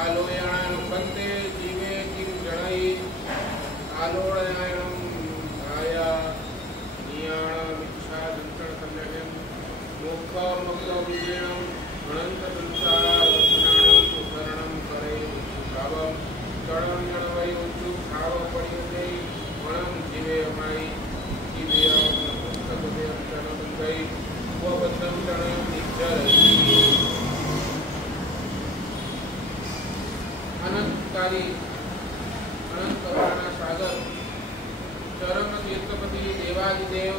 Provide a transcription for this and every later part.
आलोयाण बंदे जीवे किम जड़ई आलोयाणम आया नियाण विच्छा दंतन कल्याणम मोक्ष मोक्ष विजयम अनंत संसार वसनाणम उपरणम करे भावम चरण जणवई उच्चु भाव पड़ियोगे वणम जीवे अमाई जीवे सदे अंतन बंदई वो बद्धम चरण निज्जर अनंतकारी अनंत करुणा सागर चरण तीर्थपति देवादिदेव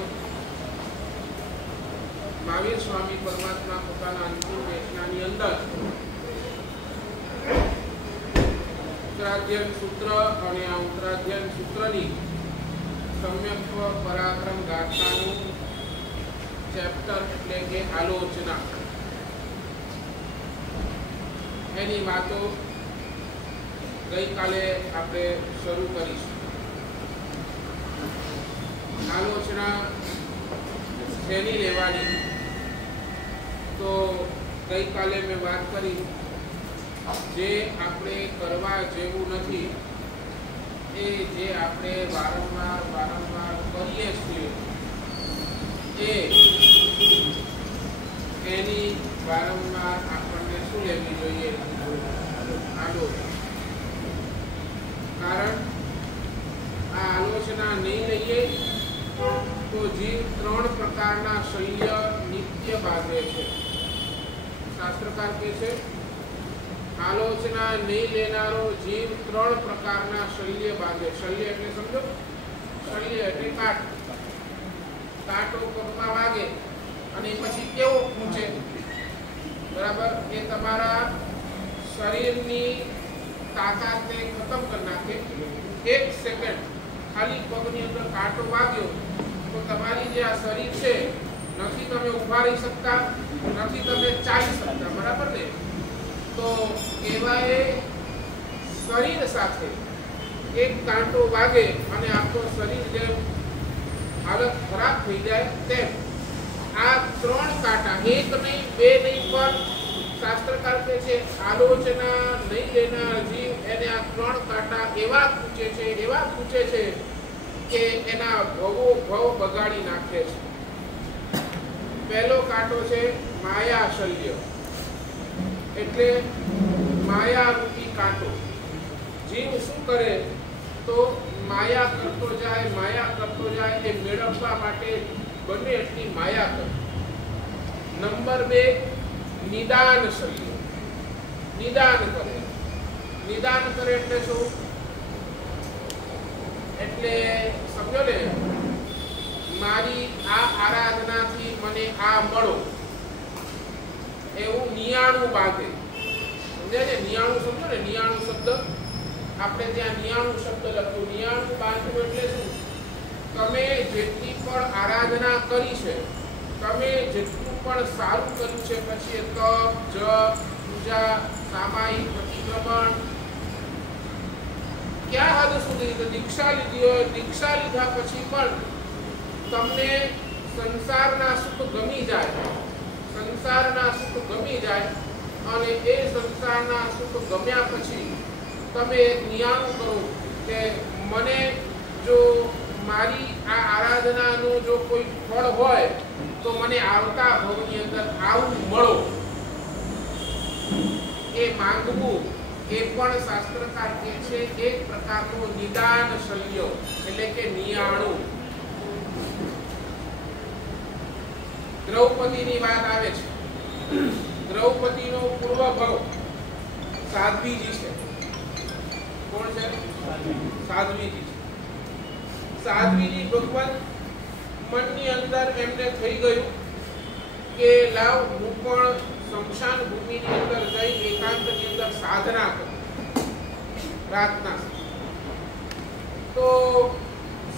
महावीर स्वामी परमात्मा પોતાના અંતિમ દેશનાની અંદર ઉત્તરાધ્યયન સૂત્ર અને આ ઉત્તરાધ્યયન સૂત્રની સમ્યક્ત્વ પરાક્રમ ગાથાનું ચેપ્ટર એટલે કે આલોચના એની વાતો ગઈકાલે આપણે શરૂ કરીશું. આલોચના શેની લેવાની તો ગઈકાલે મેં વાત કરી જે આપણે કરવા જેવું નથી એ જે આપણે વારંવાર કરીએ છીએ એની વારંવાર આપણને શું લેવી જોઈએ આલોચના. कारण आ आलोचना नहीं लईए तो जीव 3 प्रकारना शल्य नित्य बाधे छे. शास्त्रकार कहे छे आलोचना नहीं लेनारो जीव 3 प्रकारना शल्य बाधे. शल्य एटले समझो, शल्य एटले कांटो पगमां वागे अने पछी केवो पूछे बराबर ए तमारा शरीरनी ताकत ने खत्म कर नाखे. 1 सेकंड खाली पगनी अंदर कांटो वाग्यो तो तमारी जे आ शरीर छे नथी तमे ऊभा रही सकता, नथी तमे चाली सकता बराबर ने. तो एवा ए शरीर साथे एक कांटो वागे अने आखो शरीर जे हालत खराब थई जाय तेम आ 3 कांटा, 1 नहीं 2 नहीं पर शास्त्रकार के छे आलोचना नहीं लेनार जीव एने आ 3 कांटा एवा पूछे छे के एना भवो भव बगाड़ी नाखे छे. पहलो कांटो छे माया शल्य एटले माया रूपी कांटो. जीव शुं करे तो माया करतो जाय ए मेळववा माटे बने एटली माया करे. नंबर 2 निदान शल्य. निदान करे એટલે શું? એટલે સમજો ને મારી આ આરાધનાથી મને આ મળો એવું નિયાણું બાંધે. સમજ્યા ને? નિયાણું સમજો ને, નિયાણું શબ્દ આપણે ત્યાં નિયાણું શબ્દ લખ્યું. નિયાણું બાંધવું એટલે શું? તમે જેટલી પણ આરાધના કરી છે, તમે જેટલું પણ સારું કર્યું છે, પછી તપ જપ પૂજા સામાયિક પ્રતિક્રમણ क्या हद सुधी तो दीक्षा लीधी हो, दीक्षा लीधा पछी पण तमने संसारना सुख गमी जाए अने ए संसारना सुख गम्या पछी तमे एक नियामो करो के मने जो मारी आ आराधनानो जो कोई फल होय तो मने आवता भवनी अंदर आवुं मळो ए मांगवुं ए पण शास्त्रकार के छे एक प्रकारनो निदान शल्य એટલે કે નિયાણું. દ્રૌપદીની વાત આવે છે. દ્રૌપદીનો પૂર્વ ભાવ સાધ્વીજી છે. કોણ છે? સાધ્વીજી છે. સાધ્વીજી ભગવાન મનની અંદર એમને થઈ ગયું કે લાવ હું પણ शमशान भूमि ની અંદર જઈ એકાંતની અંદર સાધના કરું, પ્રાર્થના. તો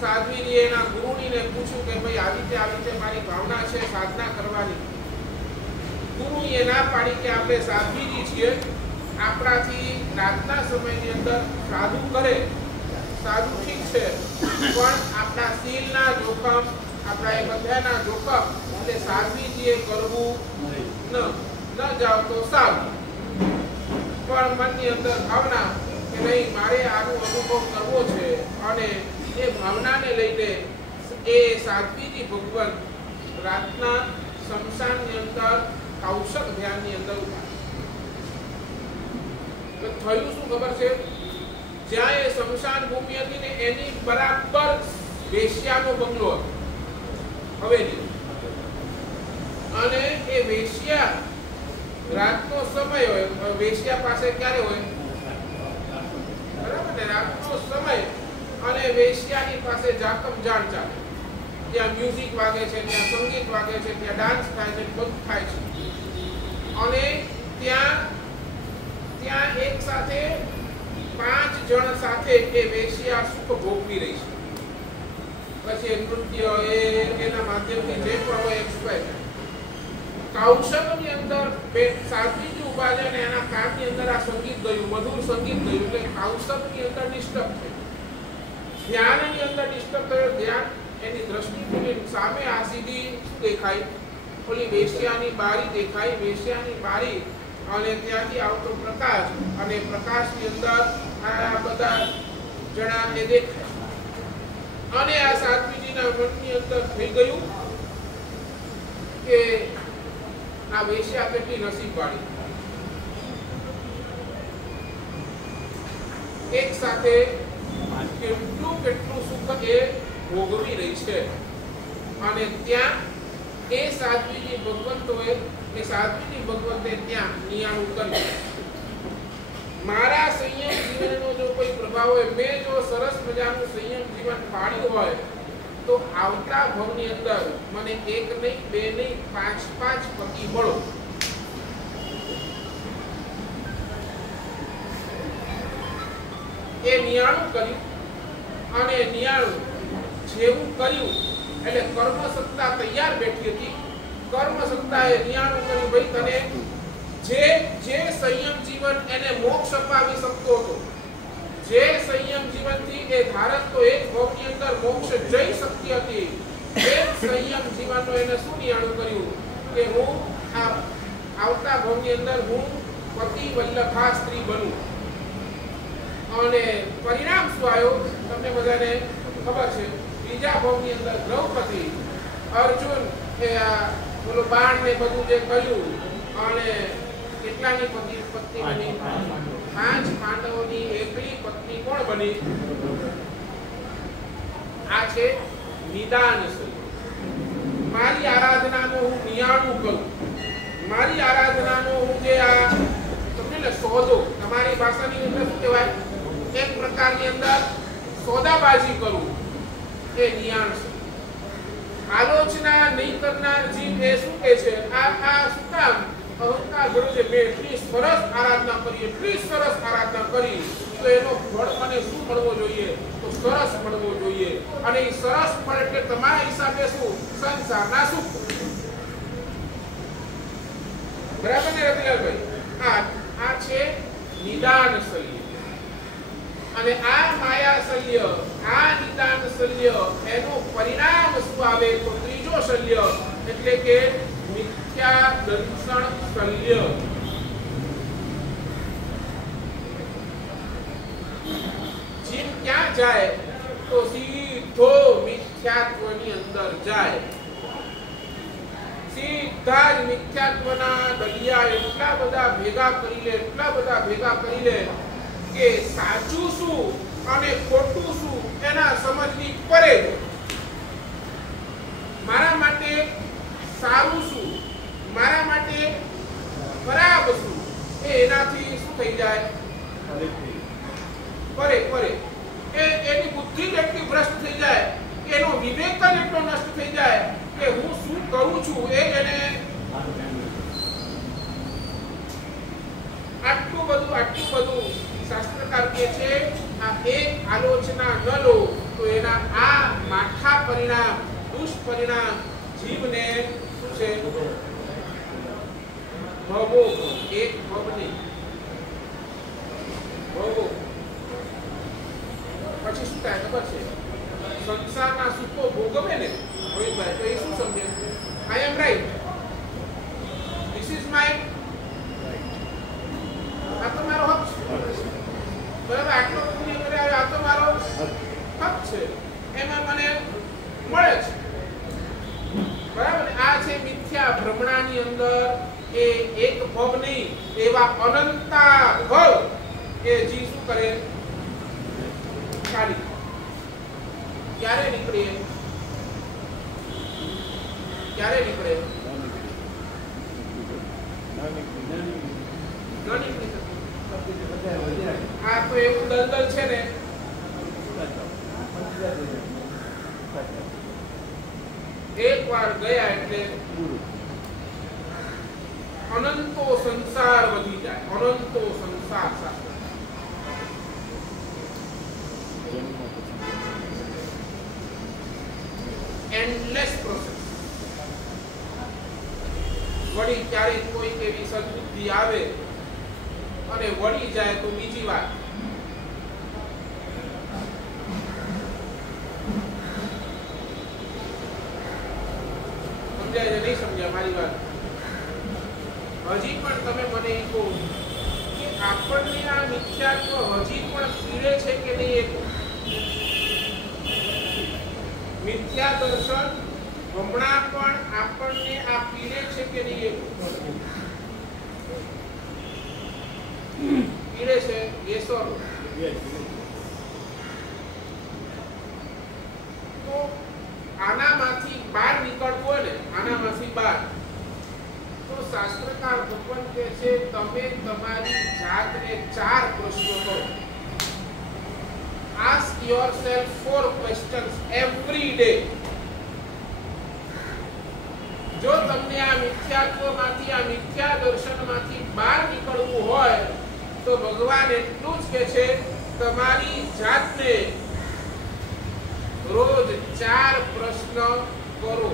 સાધ્વીજીએ એના ગુરુજીને પૂછ્યું કે ભાઈ આવી રીતે મારી ભાવના છે સાધના કરવાની. ગુરુએ ના પાડી કે આપણે સાધ્વીજી છીએ, આપણાથી રાતના સમયની અંદર સાધુ કરે, સાધુ ઠીક છે, પણ આપણા શીલના જોખમ, આપણા એ બધાના જોખમ એટલે સાધ્વીજીએ કરવું ન जाओ तो साधु પણ મનની અંદર ભાવના કે નહીં મારે આનો અનુભવ કરવો છે અને એ ભાવનાને લઈને એ સાધ્વીજી ભગવાન રાતના શમશાનની અંદર કૌશક ધ્યાનની અંદર ઉભા. તો થયું શું ખબર છે? જ્યાં એ શમશાન ભૂમિ હતી ને એની બરાબર વેશ્યાનો બંગલો હતો, હવેલી. અને એ વેશ્યા રાતનો સમય હોય, વેશ્યા પાસે ક્યારે હોય? બરાબર ને, રાતનો સમય. અને વેશ્યાની પાસે જાકમ જાણ ચાલે, ત્યાં મ્યુઝિક વાગે છે, ત્યાં સંગીત વાગે છે, ત્યાં ડાન્સ થાય છે, બધું થાય છે. અને ત્યાં એક સાથે 5 જણ સાથે એ વેશ્યા સુખ ભોગવી રહી છે. પછી નૃત્ય એના માધ્યમથી જે પણ હોય એક્સપ્રેસ. કૌશકની અંદર બે સાધ્વીજી ઉભા છે અને એના કાનની અંદર આ સંગીત ગયું, મધુર સંગીત ગયું, એટલે કૌશકની અંદર ડિસ્ટર્બ છે. ધ્યાનની અંદર ડિસ્ટર્બ થયો. ધ્યાન એની દ્રષ્ટિ સામે આ સીધી શું દેખાય? ઓલી વેશ્યાની બારી દેખાય, વેશ્યાની બારી. અને ત્યાંથી આવતો પ્રકાશ, અને પ્રકાશની અંદર આ બધા જણા એ દેખાય. અને આ સાધ્વીજીના મનની અંદર થઈ ગયું કે આ વેશ્યા કેટલી નસીબવાળી, એક સાથે કેટલું સુખ એ ભોગવી રહી છે. અને ત્યાં એ સાધ્વીજી ભગવંતોએ ત્યાં નિયાણું કર્યું. મારા સંયમ જીવનનો જો કોઈ પ્રભાવ હોય, મેં જો સરસ મજાનું સંયમ જીવન પાડ્યું હોય, તો આવતા ભવની અંદર મને 1 નહીં, 2 નહીં, 5 પતિ મળો. એ નિયાણું કર્યું. અને નિયાણું જેવું કર્યું એટલે કર્મ સત્તા તૈયાર બેઠી હતી. કર્મ સત્તાએ નિયાણું કર્યું, ભાઈ તને જે સંયમ જીવન એને મોક્ષ અપાવી શકતો હતો, જે સંયમ જીવનથી એ ભારત તો એક ભવની અંદર મોક્ષ જઈ શકતી હતી, એ સંયમ જીવનનો એને શું નિયાણું કર્યું કે હું આવતા ભવની અંદર હું પતિ વલ્લભા સ્ત્રી બનું. અને પરિણામ શું આવ્યું તમને બધાને ખબર છે. બીજા ભવની અંદર દ્રૌપદી, અર્જુન એ બોલો બાણ ને બધું જે કર્યું, અને કેટલાની પત્ની બની? 5 પાંડવોની એકલી પત્ની કોણ બની? આ છે નિદાન શૈલી. મારી આરાધનાનો હું નિયાણું કરું, મારી આરાધનાનો હું જે આ તમને ને સોદો, તમારી ભાષાની અંદર શું કહેવાય? એક પ્રકારની અંદર સોદાબાજી કરું, એ નિયાણ છે. આલોચના નહીં કરનાર જીવ એ શું કહે છે? આ શું કામ અહંકાર ભળ્યો છે? મેં એટલી સરસ આરાધના કરી, તો એનો ફળ મને શું મળવો જોઈએ? તો સરસ મળવો જોઈએ. અને એ સરસ ફળ એટલે તમારા હિસાબે શું? સંસારના સુખ. બરાબર ને રતિલાલભાઈ? આ છે નિદાન શલ્ય. અને આ માયા શલ્ય, આ નિદાન શલ્ય, એનું પરિણામ શું આવે? તો ત્રીજો શલ્ય એટલે કે મિથ્યા દર્શન શલ્ય. જીવ ક્યાં જાય? તો સીધો મિથ્યાત્વની અંદર જાય. સીધા જ મિથ્યાત્વના દલિયા એટલા બધા ભેગા કરી લે કે સાચું શું અને ખોટું શું એના સમજની પરે. મારા માટે સારું શું, મારા માટે ખરાબ શું, એનાથી શું થઈ જાય? પરે. એની બુદ્ધિ જ એટલી ભ્રષ્ટ થઈ જાય, એનો વિવેક જ એટલો નષ્ટ થઈ જાય કે હું શું કરું છું એ એને આટલું બધું શાસ્ત્રકાર કહે છે. આ એક આલોચના ન લો તો એના આ માઠા પરિણામ, દુષ્પરિણામ જીવને શું છે? ભવો. એક ભવની ભવો. પછી શું થાય ખબર છે? સંસારના સુખો ભોગવે ને રોહિતભાઈ, તો એ શું સમજે? આઈ એમ રાઈટ, ધીસ ઇઝ માય, આ તો મારો એક ભવ નહીં એવા અનંતા ભવ એ જી શું કરે કાઢી ક્યારે નીકળે આ તો એવું દલદલ છે ને એક વાર ગયા એટલે અનંતો સંસાર વધી જાય અનંતો સંસાર સાથે એન્ડલેસ પ્રોસેસ વળી ક્યારેક કોઈક એવી સદબુદ્ધિ આવે અને વળી જાય તો બીજી વાત સમજાય નહીં સમજ્યા મારી વાત હજી પણ તમે મને એ કહો કે આપણને આ મિથ્યાત્વ હજી પણ પીડે છે કે નહીં મિથ્યા દર્શન હમણાં પણ આપણને આ પીડે છે કે નહીં પીડે છે યસ ઓર નો તો આનામાંથી બહાર નીકળવું હોય ને આનામાંથી બહાર તો શાસ્ત્રકાર ભગવાન કહે છે તમે તમારી જાતને 4 પ્રશ્નો કરો ask yourself 4 questions every day જો તમને આ મિથ્યાત્વમાંથી આ મિથ્યા દર્શનમાંથી બહાર નીકળવું હોય તો ભગવાન એટલું જ કહે છે તમારી જાતને રોજ 4 પ્રશ્ન કરો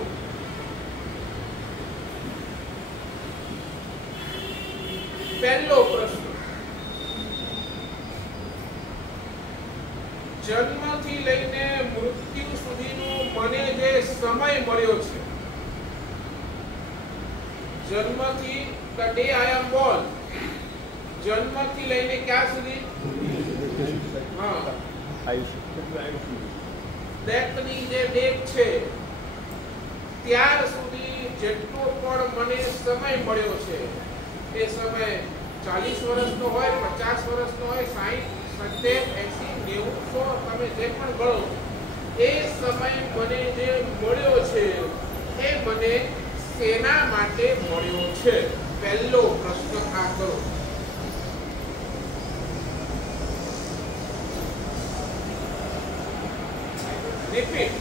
પહેલો પ્રશ્ન જન્મથી લઈને મૃત્યુ સુધીનો મને જે સમય મળ્યો છે જન્મથી the day I am born જન્મથી લઈને ક્યાં સુધી હા ડેથની જે ડેટ છે ત્યાર સુધી જેટલો પણ મને સમય મળ્યો છે એ સમય 40 વર્ષનો હોય 50 વર્ષનો હોય 60 70 80 90 તમે જે પણ ગણો એ સમય મને જે મળ્યો છે એ મને શેના માટે મળ્યો છે પહેલો પ્રશ્ન આ કરો રિપીટ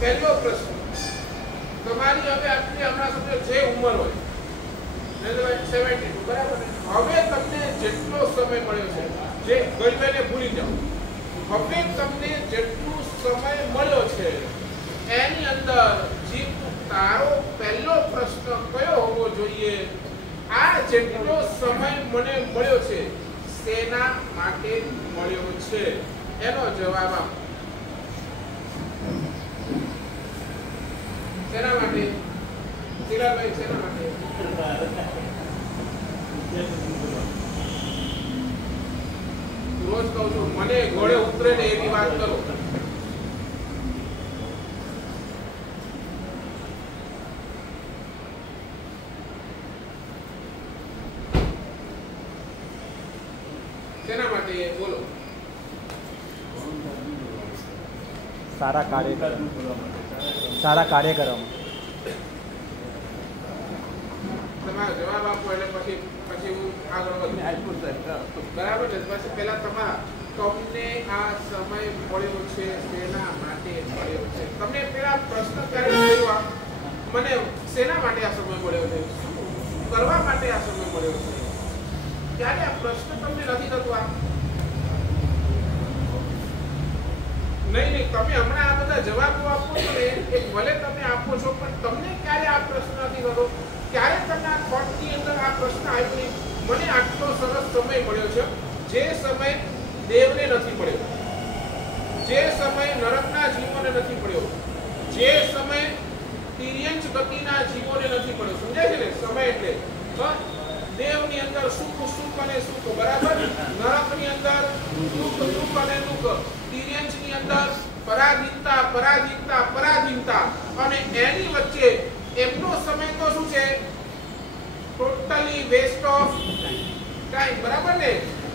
પહેલો પ્રશ્ન તમારી હવે આટલી હમણાં સમજો જે ઉંમર હોય 72 બરાબર હવે તમને જેટલો સમય મળ્યો છે જે ગયું એને ભૂલી જાઓ હવે તમને જેટલો સમય મળ્યો છે એની અંદર જીવ તારો પહેલો પ્રશ્ન કયો હોવો જોઈએ આ જેટલો સમય મને મળ્યો છે શેના માટે મળ્યો છે એનો જવાબ આપો શેના માટે શિલાભાઈ શેના માટે રોજ કહું છું મને ઘોડે ઉતરે ને એવી વાત કરો શેના માટે બોલો સારા કાર્ય કરવામાં તમારો જવાબ આપો એટલે પછી હું આગળ વધું બરાબર છે પછી પહેલા તમને આ સમય મળ્યો છે શેના માટે મળ્યો છે તમને પેલા પ્રશ્ન ક્યારે થયો મને શેના માટે આ સમય મળ્યો છે કરવા માટે આ સમય મળ્યો છે ત્યારે આ પ્રશ્ન તમને નથી થતો આ નહીં તમે હમણાં આ બધા જવાબો આપો છો ને એ ભલે તમે આપો છો પણ તમને ક્યારે આ પ્રશ્ન નથી થતો ક્યારે તમને આ થોટની અંદર આ પ્રશ્ન આવ્યો નહીં મને આટલો સરસ સમય મળ્યો છે જે સમય દેવને નથી મળ્યો જે સમય નરકના જીવોને નથી મળ્યો જે સમય તિર્યંચ ગતિના જીવોને નથી મળ્યો સમજાય છે ને સમય એટલે દેવની અંદર સુખ અને સુખ બરાબર નરકની અંદર દુઃખ અને દુઃખ તિર્યંચની અંદર પરાધીનતા અને એની વચ્ચે એમનો સમય તો શું છે ટોટલી વેસ્ટ ઓફ ટાઈમ, બરાબર ને?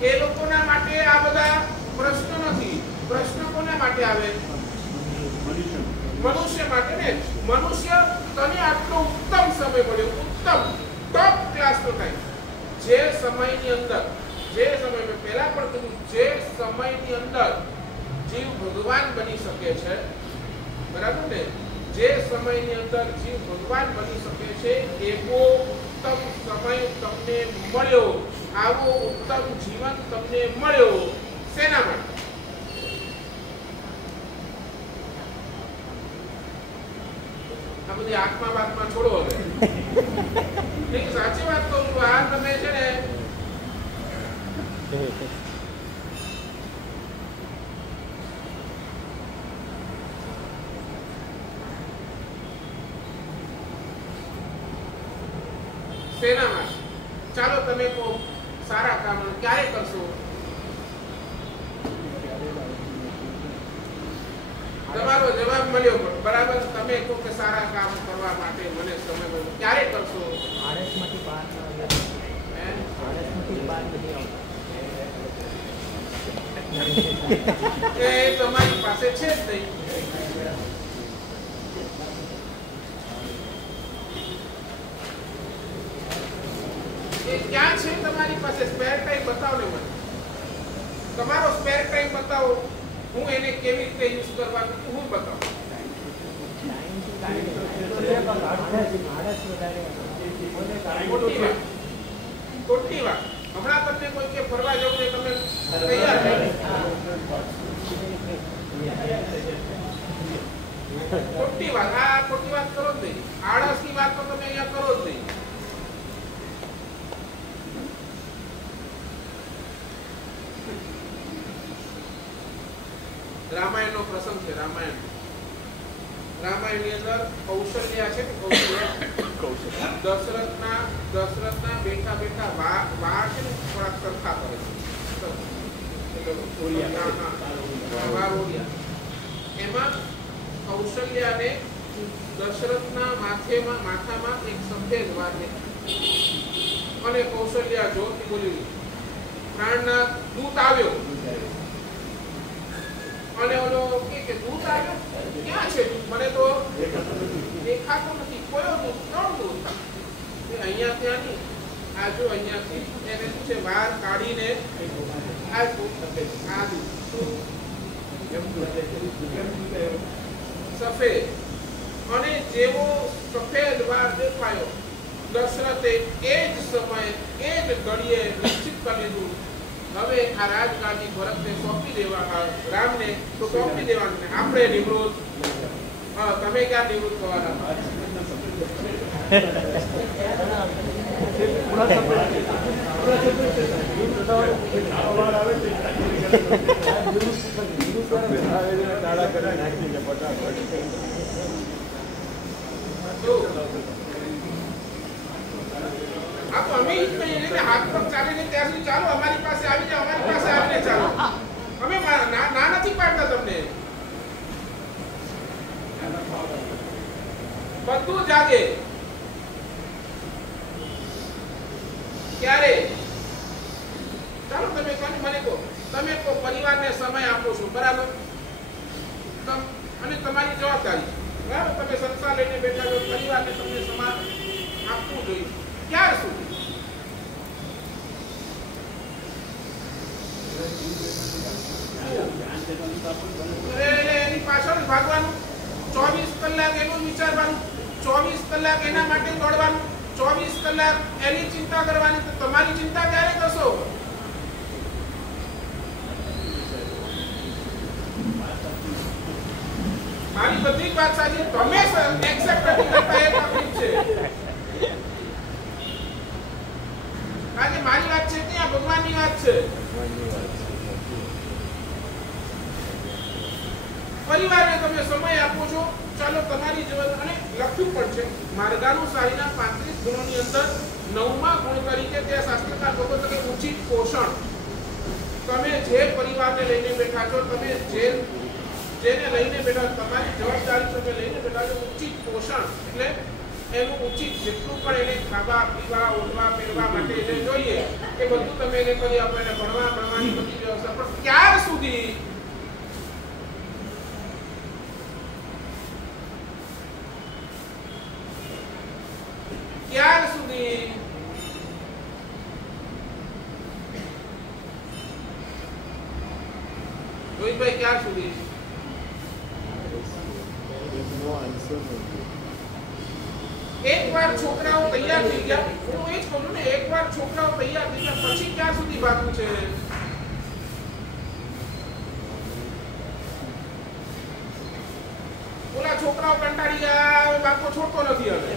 એ લોકોના માટે આ બધા પ્રશ્ન નથી. પ્રશ્ન કોના માટે આવે? મનુષ્ય માટે ને. મનુષ્ય, તને આટલો ઉત્તમ સમય મળ્યો, ઉત્તમ ટોપ ક્લાસનો ટાઈમ. જે સમયની અંદર, જે સમય મેં પહેલા પણ કીધું, જે સમયની અંદર જીવ ભગવાન બની શકે છે, બરાબર ને? જે સમયની અંદર જીવ ભગવાન બની શકે છે એવો ઉત્તમ સમય તમને મળ્યો, આવો ઉત્તમ જીવન તમને મળ્યો. શેના માટે? આ બધી આત્મા વાતમાં છોડો હવે. નહીં, સાચી વાત કહું છું. આ તમે છે ને શેના માટે? ચાલો તમે કહો, સારા કામ ક્યારે કરશો? તમારો જવાબ મળ્યો, બરાબર? તમે કહો કે સારા કામ કરવા માટે મને સમય મળ્યો, ક્યારે કરશો? આળસમાંથી બહાર ન આવ્યા. આળસમાંથી બહાર નથી આવતા. એ તમારી પાસે છે જ નહીં. એ ક્યાં છે તમારી પાસે? સ્પેર ટાઈમ બતાવો ને મને. તમારો સ્પેર ટાઈમ બતાવો. હું એને કેવી રીતે યુઝ કરવાનું હું બતાવું. ખોટી વાત. હમણાં તમને કોઈ કે ફરવા જવું છે, તમે તૈયાર નહીં. ખોટી વાત. આ ખોટી વાત કરો જ નહીં. આળસની વાત તો તમે અહીંયા કરો જ નહીં. રામાયણનો પ્રસંગ છે. રામાયણની અંદર કૌશલ્યા છે ને, કૌશલ્યા દશરથના બેઠા બેઠા વાળ છે ને થોડાક સરખા કરે છે. એમાં કૌશલ્યાને દશરથના માથામાં એક સફેદ વાળ છે અને કૌશલ્યા જોતી બોલી, પ્રાણના દૂત આવ્યો. અને ઓલો કે દૂત આવ્યો, ક્યાં છે? મને તો દેખાતો નથી. કોયો દૂત? 3 દૂત. અહીંયા ત્યાં નહીં, આ જો અહીંયાથી એને શું છે, વાર કાઢીને આ દૂત સફેદ. અને જેવો સફેદ વાર દેખાયો, દશરથે એ જ સમયે એ જ ઘડીએ નિશ્ચિત કરી લીધું, હવે આ રાજગાદી ભરતને સોંપી દેવા, રામને તો સોંપી દેવાનું ને આપણે નિવૃત્ત. તમે ક્યાં નિવૃત્ત થવાના? आप અમે જ કહીએ કે હાથ પગ ચાલીને ત્યાં સુધી ચાલો, અમારી પાસે આવી જાઓ, અમારી પાસે આવીને ચાલો. અમે ના નથી પાડતા તમને. બધું જાગે. ક્યારે? ચાલો તમે મને કહો, તમે કહો પરિવારને સમય આપો છો, બરાબર? અને તમારી જવાબદારી, બરાબર? તમે સંસાર લઈને બેઠા છો, પરિવારને તમને સમય આપવું જોઈએ. ક્યાર સુધી? એની પાછળ ભાગવાનું, 24 કલાક એનું વિચારવાનું, 24 કલાક એના માટે દોડવાનું, 24 કલાક એની ચિંતા કરવાની. તો તમારી ચિંતા ક્યારે કરશો? મારી બધી જ વાત સાચી, તમે એક્સેપ્ટ નથી કરતા એ તકલીફ છે. આજે મારી વાત છે કે આ ભગવાનની વાત છે. પરિવારને તમે સમય આપો છો, ચાલો તમારી જવાબદારી. અને લખ્યું પણ છે માર્ગાનુસારીના 35 ગુણોની અંદર 9મા ગુણ તરીકે તે શાસ્ત્રકાર લોકો કે ઉચિત પોષણ. તમે જે પરિવારને લઈને બેઠા છો, તમે જેને લઈને બેઠા, તમારી જવાબદારી તમે લઈને બેઠા છો, ઉચિત પોષણ એટલે એનું ઉચિત જેટલું પણ એને ખાવા પીવા ઓઢવા પહેરવા માટે જે જોઈએ એ બધું તમે એને કરી આપો, એને ભણવાની બધી વ્યવસ્થા, પણ ક્યાર સુધી રોહિતભાઈ ક્યાર સુધી? એકવાર છોકરાઓ તૈયાર થઈ ગયા, હું એ જ કહું છું ને, એકવાર છોકરાઓ તૈયાર થઈ ગયા પછી ક્યાં સુધી ભાગવું છે? ઓલા છોકરાઓ કંટાળી ગયા, બાપો છોડતો નથી હવે.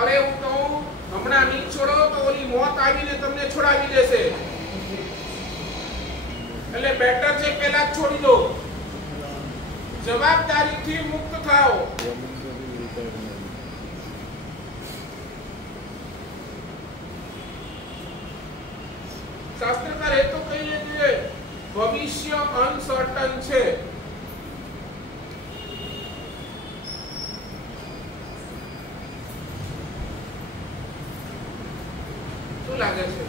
અરે હું કહું હમણાં નહીં છોડો તો ઓલી મોત આવીને તમને છોડાવી દેશે, એટલે બેટર છે પહેલા જ છોડી દો, જવાબદારીથી મુક્ત થાઓ. શાસ્ત્રકાર એ તો કહીએ છે ભવિષ્ય અનસર્ટન છે. શું લાગે છે?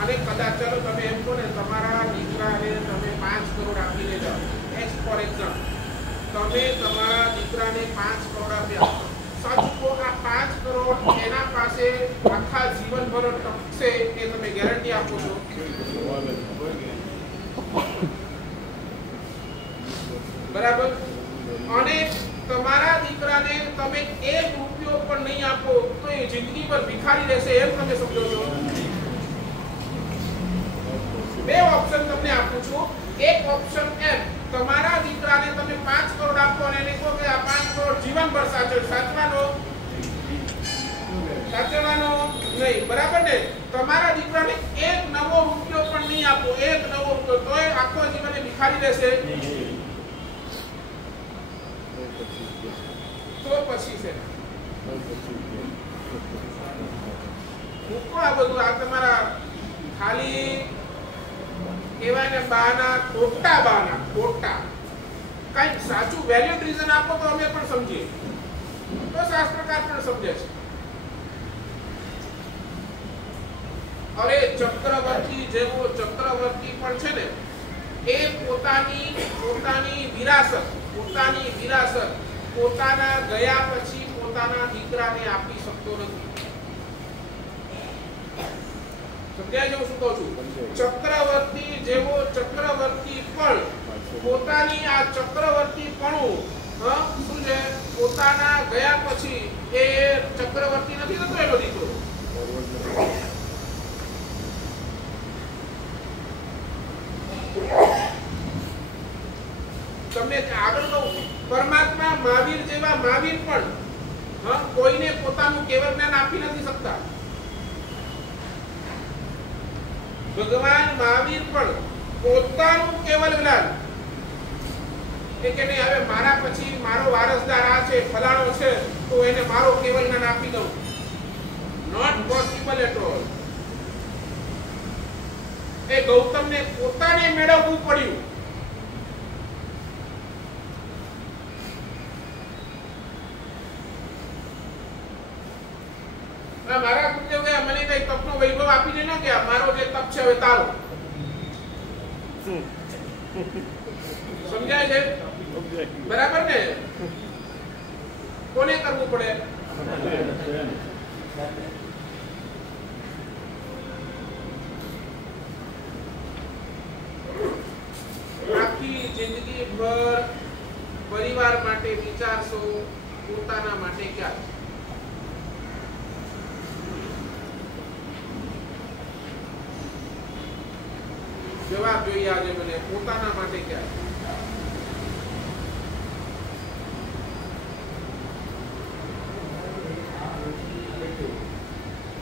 અને કદાચ ચાલો તમે એમ કહો ને તમારા દીકરાને તમે 5 કરોડ આપીને જાઓ, એક્સ ફોર એક્ઝામ્પલ, તમે તમારા દીકરાને 5 કરોડ આપ્યા, સાચું કહો આ 5 કરોડ એના પાસે આખા જીવનભર ટકશે એ તમે ગેરંટી આપો છો? બરાબર. અને તમારા દીકરાને તમે 1 રૂપિયો પણ નહીં આપો તો એ જિંદગી પર ભિખારી રહેશે એમ તમે સમજો છો? બે ઓપ્શન તમને આપું છું. એક ઓપ્શન એમ, તમારા દીકરાને તમે 5 કરોડ આપો અને એને કહો કે આ 5 કરોડ જીવનભર સાચવવાનો નહીં, બરાબર ને? તમારા દીકરાને 1 નવો રૂપિયો પણ નહીં આપો, 1 નવો રૂપિયો, તોય આખો જીવન ભિખારી રહેશે. તો પછી છે મૂકો આ બધું, આ તમારા ખાલી કહેવાય ને બહાના, ખોટા બહાના, ખોટા. કઈક સાચું વેલિડ રીઝન આપો તો અમે પણ સમજીએ, તો શાસ્ત્રકાર પણ સમજે છે. અરે ચક્રવર્તી જેવો ચક્રવર્તી પણ છે ને, એ પોતાની વિરાસત પોતાના ગયા પછી પોતાના દીકરાને આપી શકતો નથી. સમજાય છે હું શું કહું છું? ચક્રવર્તી જેવો ચક્રવર્તી પણ પોતાની આ ચક્રવર્તીપણું શું છે, પોતાના ગયા પછી એ ચક્રવર્તી નથી થતો એનો દીકરો. તમને આગળ કહું, પરમાત્મા મહાવીર જેવા મહાવીર પણ કોઈને પોતાનું કેવળ જ્ઞાન આપી નથી શકતા. ભગવાન મહાવીર પણ પોતાનું કેવળ જ્ઞાન કે નહીં, હવે મારા પછી મારો વારસદાર આ છે, ફલાણો છે, તો એને મારો કેવળ જ્ઞાન આપી દઉં. Not possible at all. એ ગૌતમને પોતાને મેળવવું પડ્યું. મારા ગુરુદેવ ગયા મને કઈ તપનો વૈભવ આપીને ન ગયા, મારો જે તપ છે હવે તારો. સમજાય છે? બરાબર ને? કોને કરવું પડે? આખી જિંદગી ભર પરિવાર માટે વિચારશો, પોતાના માટે ક્યાં? જવાબ જોઈએ આજે મને, પોતાના માટે ક્યાં?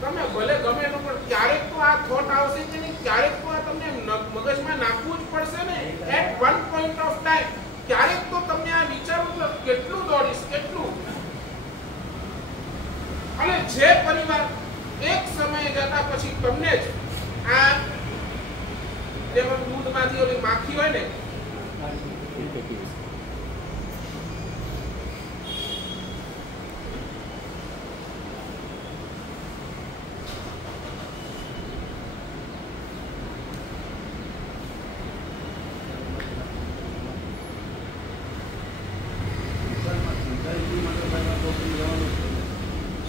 તમે ભલે ગમે એટલું, પણ ક્યારેક તો આ થોટ આવશે કે નહીં, ક્યારેક તો આ તમને મગજમાં નાખવું જ પડશે ને. At one point of time ક્યારેક તો તમને આ વિચારવું તો કેટલું દોડીશ, કેટલું. અને જે પરિવાર એક સમય જતા પછી તમને જ આ એનાથી ઓલી માખી હોય ને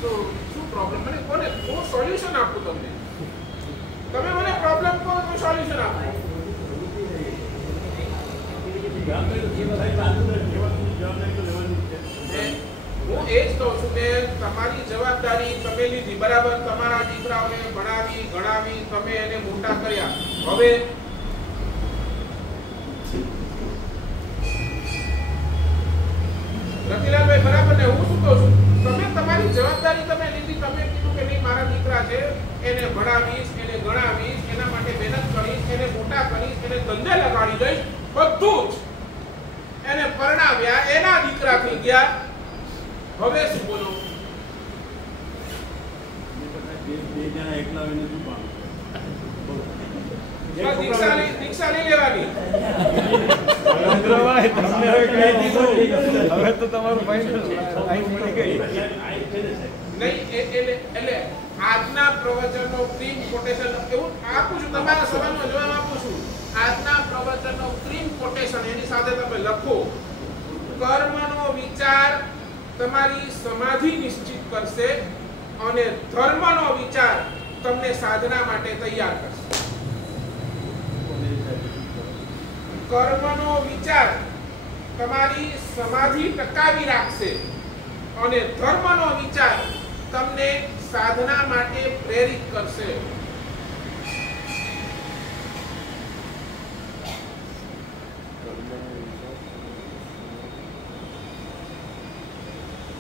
તો શું પ્રોબ્લેમ મને કોને હું સોલ્યુશન આપું તમને તમે મને પ્રોબ્લેમ કહો તો સોલ્યુશન આપો હું એ જ કહું છું કે તમારી જવાબદારી તમે લીધી બરાબર તમારા દીકરાઓને ભણાવી ગણાવી તમે એને મોટા કર્યા હવે રતિલાલભાઈ બરાબર ને હું શું કહું છું તમે તમારી જવાબદારી તમે લીધી તમે કીધું કે નહીં મારા દીકરા છે એને ભણાવીશ એને ગણાવીશ એના માટે મહેનત કરીશ એને મોટા કરીશ એને ધંધે લગાડી દઈશ બધું જ એને પરણાવ્યા એના દીકરા થઈ ગયા હવે શું બોલો દીક્ષા લઈ લેવાની હવે તો તમારું ફાઇનલ મળી ગઈ નહીં એટલે આજના પ્રવચનનો ક્રીમ કોટેશન એવું આપું છું તમારા સવાલનો જવાબ આપું છું આજના પ્રવચનનો ક્રીમ કોટેશન એની સાથે તમે લખો કર્મનો વિચાર તમારી સમાધિ નિશ્ચિત કરશે અને ધર્મનો વિચાર તમને સાધના માટે તૈયાર કરશે કર્મનો વિચાર તમારી સમાધિ ટકાવી રાખશે અને ધર્મનો વિચાર તમને સાધના માટે પ્રેરિત કરશે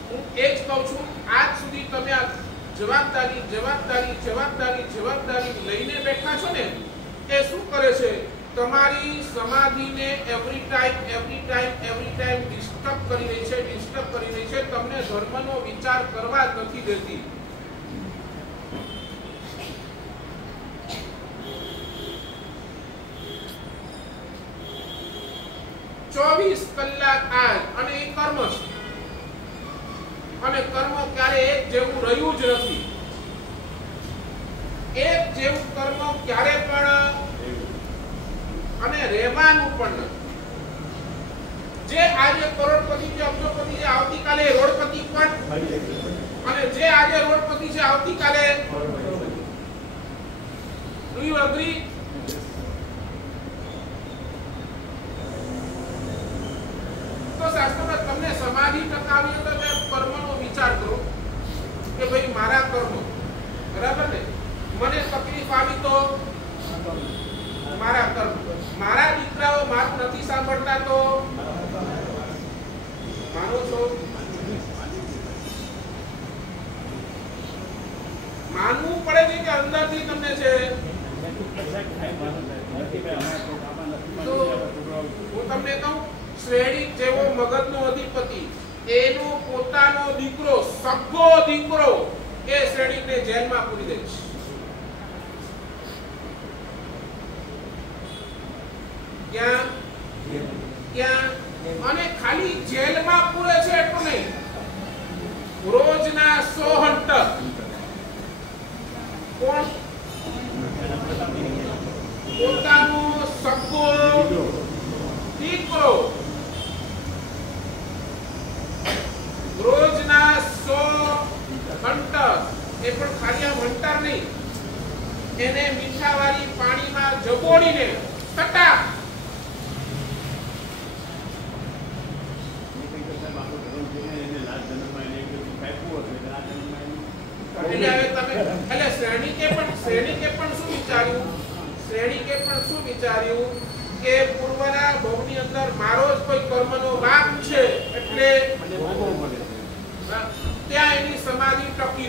હું એ જ કહું છું આજ સુધી તમે આ જવાબદારી લઈને બેઠા છો ને એ શું કરે છે તમારી સમાધિને એવરી ટાઈમ ડિસ્ટર્બ કરી રહી છે તમને ધર્મનો વિચાર કરવા જ નથી દેતી ચોવીસ કલાક આજ અને એ કર્મ છે અને કર્મ ક્યારે એક જેવું રહ્યું જ નથી એક જેવું કર્મ ક્યારે પણ અને રહેવાનું પણ જે આજે કરોડપતિ છે અબજોપતિ છે આવતીકાલે રોડપતિ પણ અને જે આજે રોડપતિ છે આવતીકાલે ડુ યુ એગ્રી તો શાસ્ત્રોમાં તમને સમાધિ ટકાવી તો તમે કર્મનો વિચાર કરો કે ભાઈ મારા કર્મ બરાબર ને મને તકલીફ આવી તો મારા કર્મ મારા દીકરાઓ મારું નથી સાંભળતા તો માનો છો માનવું પડે છે કે અંદરથી તમને છે તો હું તમને કહું શ્રેણી જેવો મગજનો અધિપતિ એનો પોતાનો દીકરો સગો દીકરો એ શ્રેણીને જેલમાં પૂરી દે છે ક્યાં અને ખાલી જેલમાં પૂરે છે એટલું નહીં રોજના 100 હંટર કોણ પોતાનો સગો દીકરો રોજના 100 હંટર એ પણ ખાલી આ હંટર નહીં એને મીઠાવાળી પાણીમાં જબોડીને કટા એટલે શ્રેણીકે પણ શું વિચાર્યું કે પૂર્વના ભવની અંદર મારો જ કોઈ કર્મનો વાંક છે એટલે ત્યાં એની સમાધિ ટકી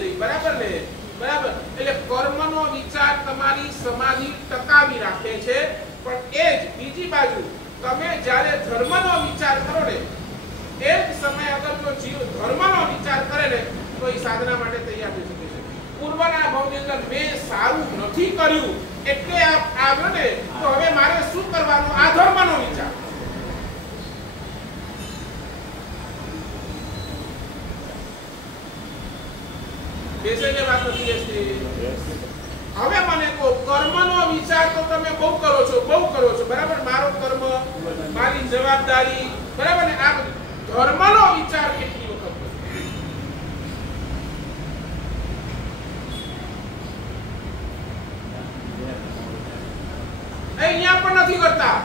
રહી બરાબર ને બરાબર એટલે કર્મનો વિચાર તમારી સમાધિ ટકાવી રાખે છે પણ એ જ બીજી બાજુ તમે જ્યારે ધર્મનો વિચાર કરો ને એ જ સમય અગર જો જીવ ધર્મનો વિચાર કરે ને તો એ સાધના માટે તૈયાર થઈ શકે છે પૂર્વના ભવની અંદર મેં સારું નથી કર્યું એટલે આવ્યો ને તો હવે મારે શું કરવાનું? આ ધર્મનો વિચાર. બેસે કે વાત નથી બેસતી? હવે મને કહો, કર્મનો વિચાર તો તમે બહુ કરો છો, બરાબર? મારો કર્મ, મારી જવાબદારી, બરાબર ને? આ ધર્મનો વિચાર કેટલી વખત કરો? અહીંયા પણ નથી કરતા,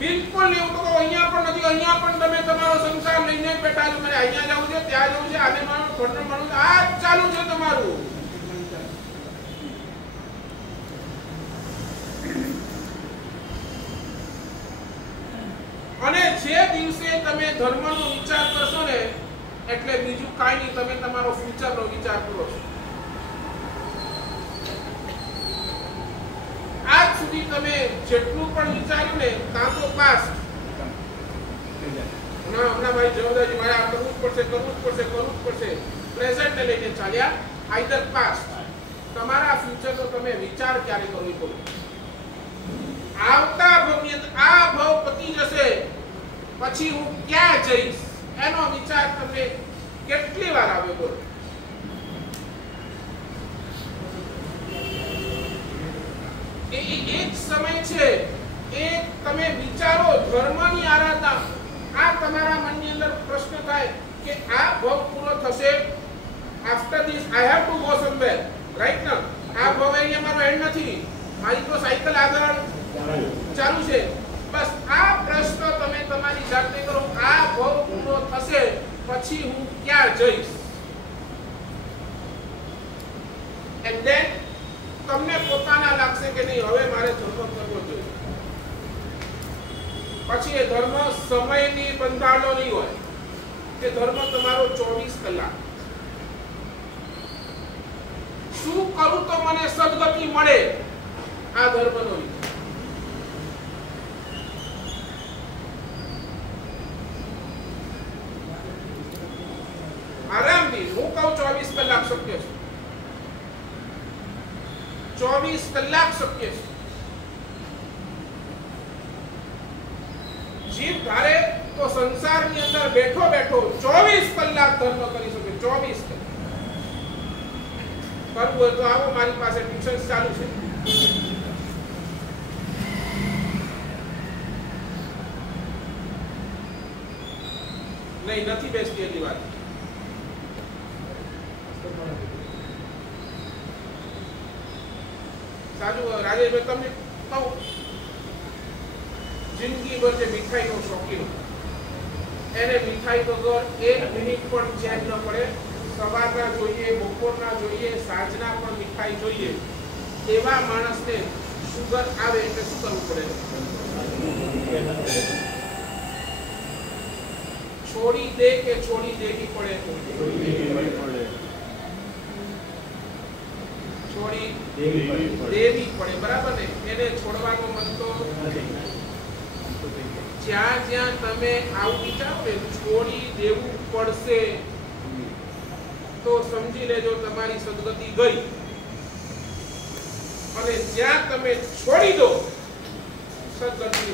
બિલકુલ એવું તો અહીંયા પણ નથી. અહીંયા પણ તમે તમારો સંસાર લઈને બેઠા છો. મને અહીંયા જવું છે, ત્યાં જવું છે, આને મારું ઘરનું મળવું, આ જ ચાલુ છે તમારું. અને જે દિવસે તમે ધર્મનો વિચાર કરશો ને, એટલે બીજું કાંઈ નહીં, તમે તમારો ફ્યુચરનો વિચાર કરો છો. આજ સુધી તમે જેટલું પણ વિચાર્યું ને, કાં તો પાસ્ટ, હમણાં મારી જવાબદારી, મારે આ કરવું જ પડશે, પ્રેઝન્ટ ને લઈને ચાલ્યા, આઈધર પાસ્ટ. તમારા ફ્યુચરનો તમે વિચાર ક્યારે કરો એ કરો. આવતા ભવની અંદર આ ભવ પતી જશે પછી હું ક્યાં જઈશ એનો વિચાર તમને કેટલી વાર આવ્યો? બોલો. એક સમય છે, એક તમે વિચારો ધર્મની આરાધના. આ તમારા મનની અંદર પ્રશ્ન થાય કે આ ભવ પૂરો થશે, after this I have to go somewhere, right ના? આ ભવ અહીંયા મારો એન્ડ નથી, મારી તો સાયકલ આગળ ચાલુ છે. બસ આ પ્રશ્ન તમે તમારી જાતને કરો, આ ભવ પૂરો થશે પછી હું ક્યાં જઈશ? એન્ડ ધેન તમને પોતાના લાગશે કે નહીં, હવે મારે ધર્મ કરવો જોઈએ. પછી એ ધર્મ સમયની બંધાણો નહીં હોય, કે ધર્મ તમારો 24 કલાક. શું કરું તો મને સદગતિ મળે, આ ધર્મનો વિચાર. આરામથી હું કહું 24 કલાક શક્ય છે, 24 કલાક શક્ય છે. જીવ ધારે તો સંસારની અંદર બેઠો 24 કલાક ધર્મ કરી શકે. 24 કલાક કરવું હોય તો આવો, મારી પાસે ટ્યુશન ચાલુ છે. નહીં, નથી બેસતી હજી વાત. સાચું રાજેશભાઈ, તમને કહું, જિંદગીભર જે મીઠાઈનો શોખીન, એને મીઠાઈ વગર 1 મિનિટ પણ ચેન ન પડે. સવારના જોઈએ, બપોરના જોઈએ, સાંજના પણ મીઠાઈ જોઈએ. એવા માણસને શુગર આવે એટલે શું કરવું પડે? છોડી દે કે છોડી દેવી પડે? છોડી દેવી પડે, બરાબર ને? એને છોડવાનો મન તો જ્યાં જ્યાં તમે આવું વિચારો ને છોડી દેવું પડશે, તો સમજી લેજો તમારી સદગતિ ગઈ. અને જ્યાં તમે છોડી દો, સદગતિ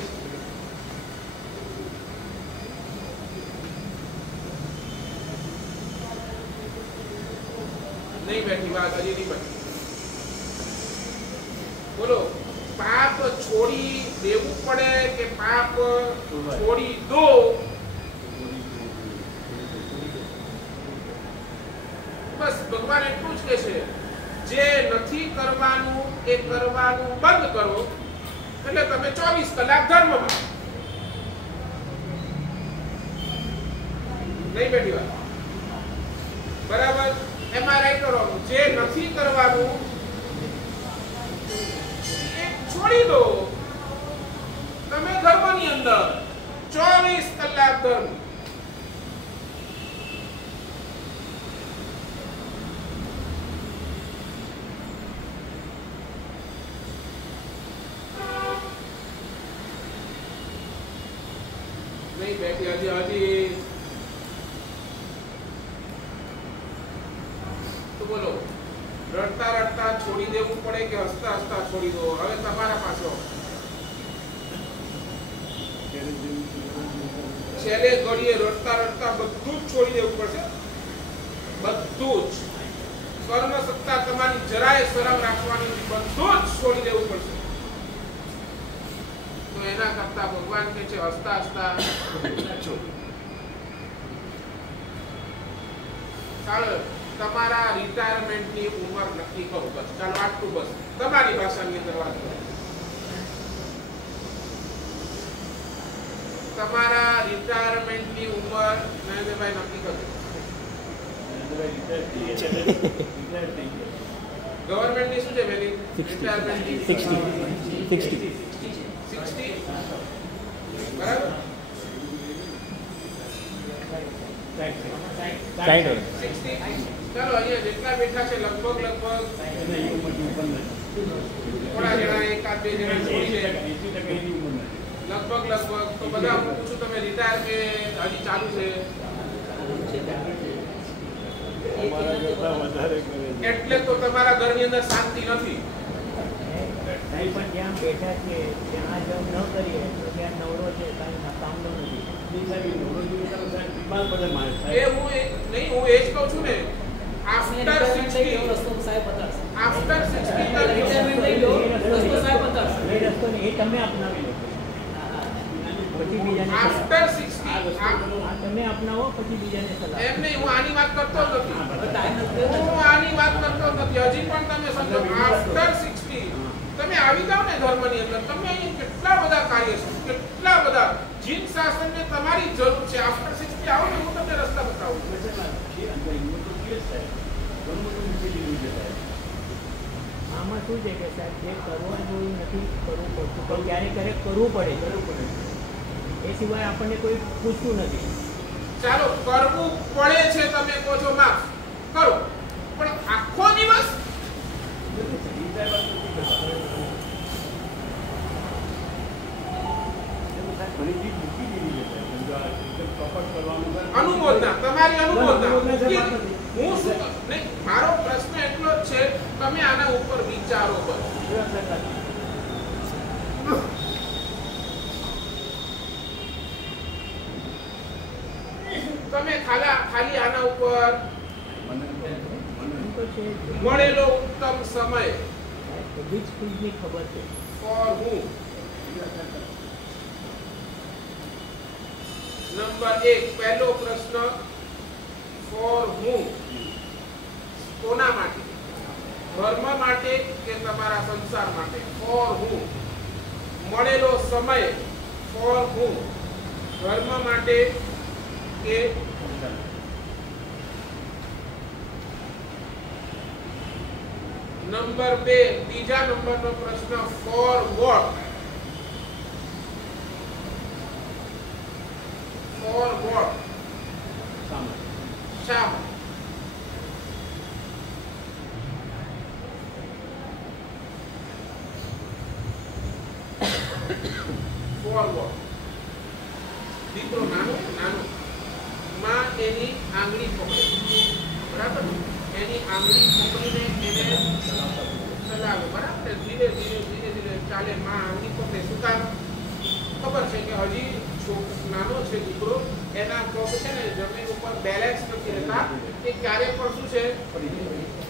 નહીં બેઠી વાત, હજી નહીં બેઠી. બોલો, પાપ છોડી દેવું પડે કે પાપ છોડી દો? બસ ભગવાન એટલું જ કહે છે, જે નથી કરવાનું એ કરવાનું બંધ કરો, એટલે તમે 24 કલાક ધર્મમાં. નહીં બેઠી વાત, બરાબર? એમાં રાઈટ કરવાનું. જે નથી કરવાનું છોડી દો, તમે ધર્મની અંદર 24 કલાક ધર્મ. નહીં બેઠી હજી તો બોલો. રડતા રડતા છોડી દેવું પડે કે હસતા હસતા છોડી દો? હવે તમારા પાછો છેલ્લે ઘડીએ રડતા રડતા બધું જ છોડી દેવું પડશે, બધું જ. કર્મ સત્તા તમારી જરાય શરમ રાખવાની નથી, બધું જ છોડી દેવું પડશે. તો એના કરતા ભગવાન કહે છે હસતા હસતા ચાલો તમારા રિટાયરમેન્ટની ઉંમર નક્કી કરો. બસ ચાલો આટલું, બસ તમારી ભાષાની અંદર વાત કરો. તમારા રિટાયરમેન્ટની ઉંમર નરેન્દ્રભાઈ નક્કી કરો. ગવર્મેન્ટની શું છે વેલી? 60 બરાબર? 60. ચાલો અહીંયા જેટલા બેઠા છે લગભગ થોડા જણા, એકાદ બે જણા છોડી દે, લગભગ તો બધા પૂછું તમે રિટાયર કે હજી ચાલુ છે? એટલે તો તમારા ઘરની અંદર શાંતિ નથી. પણ જ્યાં બેઠા છે ત્યાં જો ન કરીએ તો ત્યાં નવરો છે, કામનો નથી. એ હું નહીં, હું એ જ કહું છું ને, આફ્ટર 60 આફ્ટર 60 રસ્તો ને એ તમે અપનાવી લો, પછી બીજાને આફ્ટર 60 તમે અપનાવો, પછી બીજાને સલાહ. એમ નહીં, હું આની વાત કરતો જ નથી, હું આની વાત કરતો જ નથી. હજી પણ તમે સમજો, આફ્ટર 60 તમે આવી જાઓ ને ધર્મની અંદર, તમે અહીં કેટલા બધા કાર્ય છે, કેટલા બધા જીન શાસનને તમારી જરૂર છે. આફ્ટર 60 આવો ને, હું તમને રસ્તા બતાવું. આમાં શું છે કે સાહેબ, જે કરવા જેવું નથી કરવું પડતું, પણ ક્યારેક ક્યારેક કરવું પડે, એ સિવાય આપણને કોઈ પૂછતું નથી. ચાલો કરવું પડે છે, તમે કહો છો માફ કરો, પણ આખો દિવસ અનુમોદના, તમારી અનુમોદના. હું શું નહીં, મારો પ્રશ્ન એટલો જ છે, તમે આના ઉપર વિચારો. બસ તમે ખાલી આના ઉપર મળેલો ઉત્તમ સમય બધી જ ચીજની ખબર છે. ફોર હું નંબર 1 પહેલો પ્રશ્ન, ફોર હું, કોના માટે? ધર્મ માટે કે તમારા સંસાર માટે? ફોર હું. મળેલો સમય, ફોર હું, ધર્મ માટે કે નંબર 2 ત્રીજા નંબરનો પ્રશ્ન, ફોર વોટ? Four what? શા માટે? For what? દીકરો નાનો માં એની આંગળી પકડે, બરાબર? એની આંગળી પકડીને એને ચલાવે, બરાબર? ધીરે ધીરે ચાલે, માં આંગળી પકડે. શું કામ? ખબર છે કે હજી નાનો છે દીકરો, એના પગ છે ને જમીન ઉપર બેલેન્સ નથી રહેતા, એ ક્યારે પણ શું છે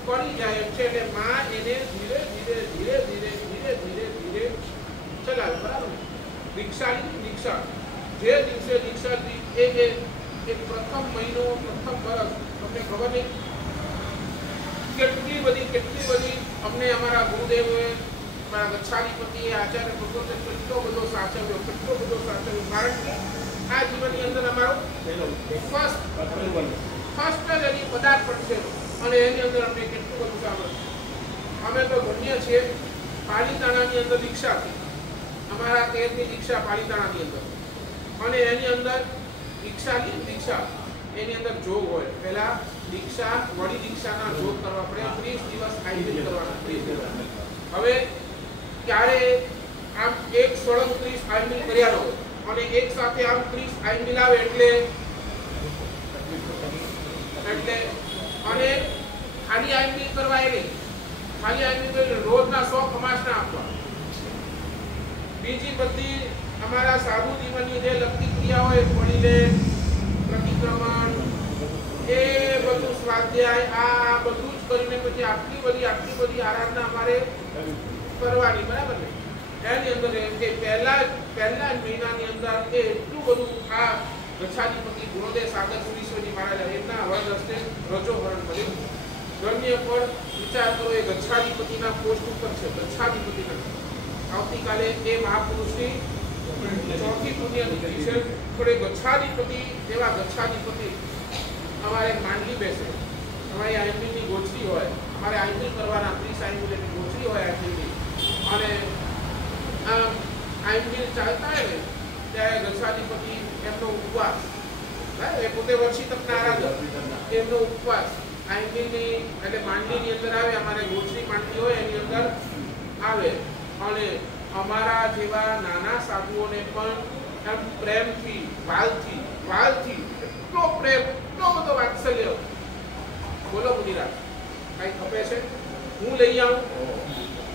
પડી જાય એમ છે. એટલે માં એને ધીરે ધીરે ચલાવે, બરાબર? દીક્ષા જે દિવસે દીક્ષા એ પ્રથમ મહિનો, પ્રથમ વર્ષ, તમને ખબર નહીં કેટલી બધી અમને અમારા ગુરુદેવોએ, મારા ગચ્છાધિપતિ આચાર્ય ભગવતે કેટલો બધો સાચવ્યો. કારણ કે આ જીવનની અંદર અમારો ફર્સ્ટ જ એની પદાર્પણ છે, અને એની અંદર અમને કેટલું બધું સાંભળ્યું. અમે તો ધન્ય છીએ, પાલીતાણાની અંદર દીક્ષા હતી, અમારા 13મી દીક્ષા પાલીતાણાની અંદર, અને એની અંદર દીક્ષા એની અંદર જોગ હોય. પહેલા દીક્ષા, વડી દીક્ષાના જોગ કરવા પડે, 30 દિવસ આયુર્વેદ કરવાના, 30 દિવસ. હવે ક્યારે આમ એક સળંગ 30 આયુર્વેદ કર્યા હોય, અને એક સાથે આમ 30 આયુર્વેદ આવે એટલે અને ખાલી આયુર્વેદ કરવા એ નહીં, ખાલી આઈમ્પી રોજના 100 કમાસના આપવા. બીજી બધી અમારા સાધુ જીવનની જે લગતી ક્રિયાઓ એ પડી લે, પ્રતિક્રમણ, એ બધું સ્વાધ્યાય, આ બધું જ કરીને પછી આટલી બધી આરાધના અમારે કરવાની, બરાબર ને? એની અંદર એમ કે પહેલા જ મહિનાની અંદર એ એટલું બધું આ ગચ્છાધિપતિ ગુરુદેવ સાગર સુરીશ્વરજી મહારાજ એમના વડ હસ્તે રજોવરણ મળ્યું. ગણ્ય પર વિચાર કરો, એ ગચ્છાધિપતિના પોસ્ટ ઉપર છે, ગચ્છાધિપતિના. આવતીકાલે એ મહાપુરુષની ચોથી પુણ્યતિથિ છે. પણ એ ગચ્છાધિપતિ એવા ગચ્છાધિપતિ અમારે માંડલી બેસે, અમારી આઈમ્પીની ગોચરી હોય, અમારે આઈમ્પી કરવાના 30 આઈમ્પીની ગોચરી હોય આઈમ્પીની, અને આઈમ્પી ચાલતા હોય ને ત્યારે ગચ્છાધિપતિ એમનો ઉપવાસ, એ પોતે વર્ષી તપના આરાધક, એમનો ઉપવાસ આઈમ્પીની એટલે માંડલીની અંદર આવે, અમારે ગોચરી માંડલી હોય એની અંદર આવે, અને અમારા જેવા નાના સાધુઓને પણ એમ પ્રેમથી વાલથી એટલો પ્રેમ, એટલો બધો વાત્સલ્ય. બોલો મુનિરાજ, કઈ ખપે છે? હું લઈ આવું?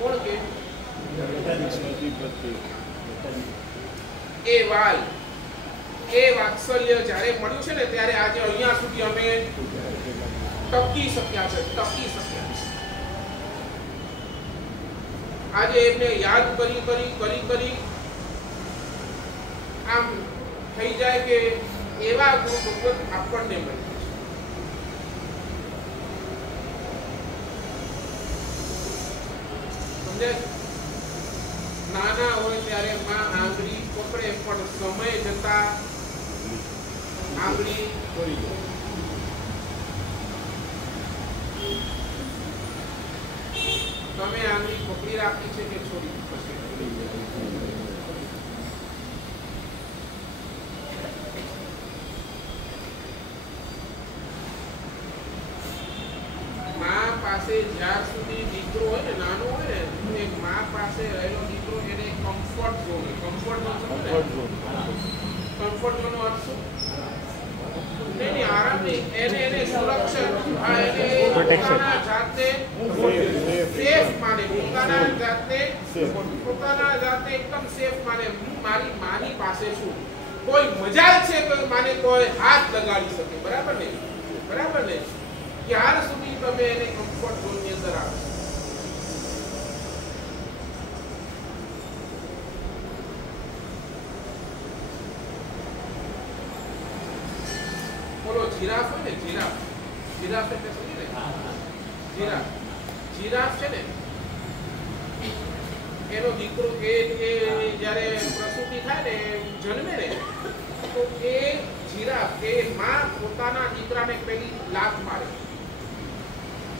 કોણ કે એ વાલ, એ વાત્સલ્ય જ્યારે મળ્યું છે ને ત્યારે આજે અહીંયા સુધી અમે ટકી શક્યા છે. આજે એમને યાદ કરી આમ થઈ જાય કે એવા ગુરુ ભગવત આપણને મળે. સમજે? નાના હોય ત્યારે માં આંગળી પકડે, પણ સમય જતા આંગળી છોડી દે. તમે આંગળી પકડી રાખી છે કે છોડી દીધી? માં પાસે જ્યાં સુધી દીકરો હોય ને, નાનો હોય ને, એ માં પાસે રહેલો દીકરો એને કમ્ફર્ટ ઝોન નો અર્થ શું? નહીં, આરામ નહીં, એને સુરક્ષા, એને પોતાના જાતને સેફ માને, પોતાના જાતને એકદમ સેફ માને. મારી માની પાસે શું, કોઈ મજાલ છે તો માને કોઈ હાથ લગાડી શકે, બરાબર ને? ત્યાર સુધી તમે એને કમ્ફર્ટ ઝોન ની અંદર આવો. બોલો, જીરાફ હોય ને, જીરાફ એટલે સમજી ને? જીરાફ છે ને, એનો દીકરો એ જ્યારે પ્રસૂતિ થાય ને, જન્મે ને, તો એ જીરાફ, એ માં પોતાના દીકરાને પેલી લાત મારે,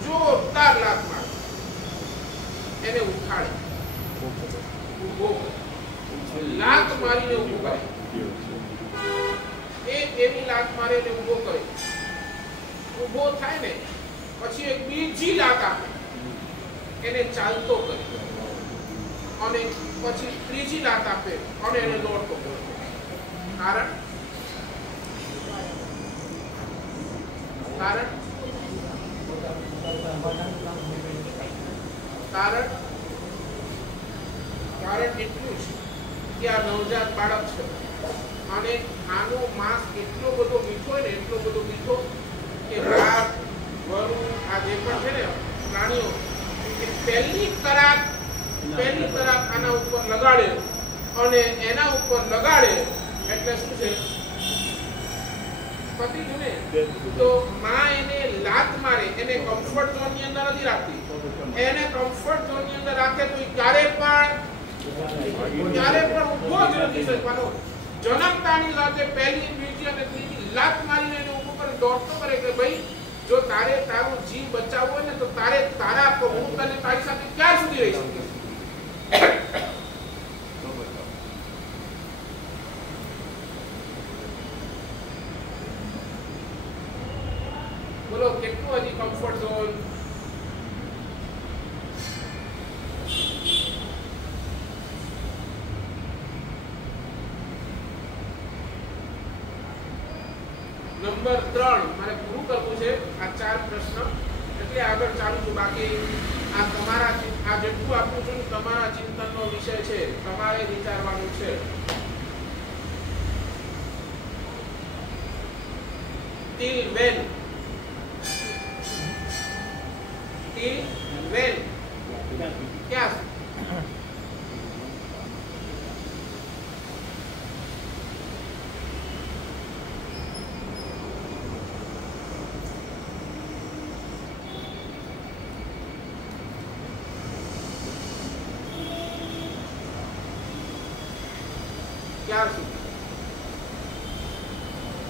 જોરદાર લાત મારે, એને ઉઠાડે, ઉભો કરે, લાત મારીને ઉભો કરે. એવી લાત મારે ને ઉભો કરે, ઉભો થાય ને પછી એક બીજી લાત આપે, એને ચાલતો કરે, અને પછી ત્રીજી લાત આપે અને એને દોડતો કરે. કારણ એટલું છે કે આ નવજાત બાળક છે, અને આનો માંસ એટલો બધો મીઠો હોય ને, એટલો બધો મીઠો કે રાત વરુ આ જે પણ છે ને પ્રાણીઓ, એ પહેલી તરાક આના ઉપર લગાડે, અને એના ઉપર લગાડે એટલે શું છે? પતિ જુને તો માં એને લાત મારે, એને કમ્ફર્ટ ઝોન ની અંદર નથી રાખતી. એને કમ્ફર્ટ ઝોન ની અંદર રાખે તો ક્યારે પણ ઉભો જ નથી શકવાનો. જન્મતાની સાથે પહેલી, બીજી અને ત્રીજી લાત મારીને એને ઉભો કરે, દોડતો કરે કે ભાઈ જો તારે તારો જીવ બચાવવો હોય ને તો તારે તારા હું તને તારી સાથે ક્યાં સુધી રહી શકીશ? બોલો, કેટલું હજી કમ્ફર્ટ ઝોન? નંબર 3 મારે પૂરું કરવું છે. આ 4 પ્રશ્ન એટલે આગળ ચાલુ છું, બાકી આ તમારા આ જેટલું આપું છું તમારા ચિંતનનો વિષય છે, તમારે વિચારવાનું છે. till when क्या क्या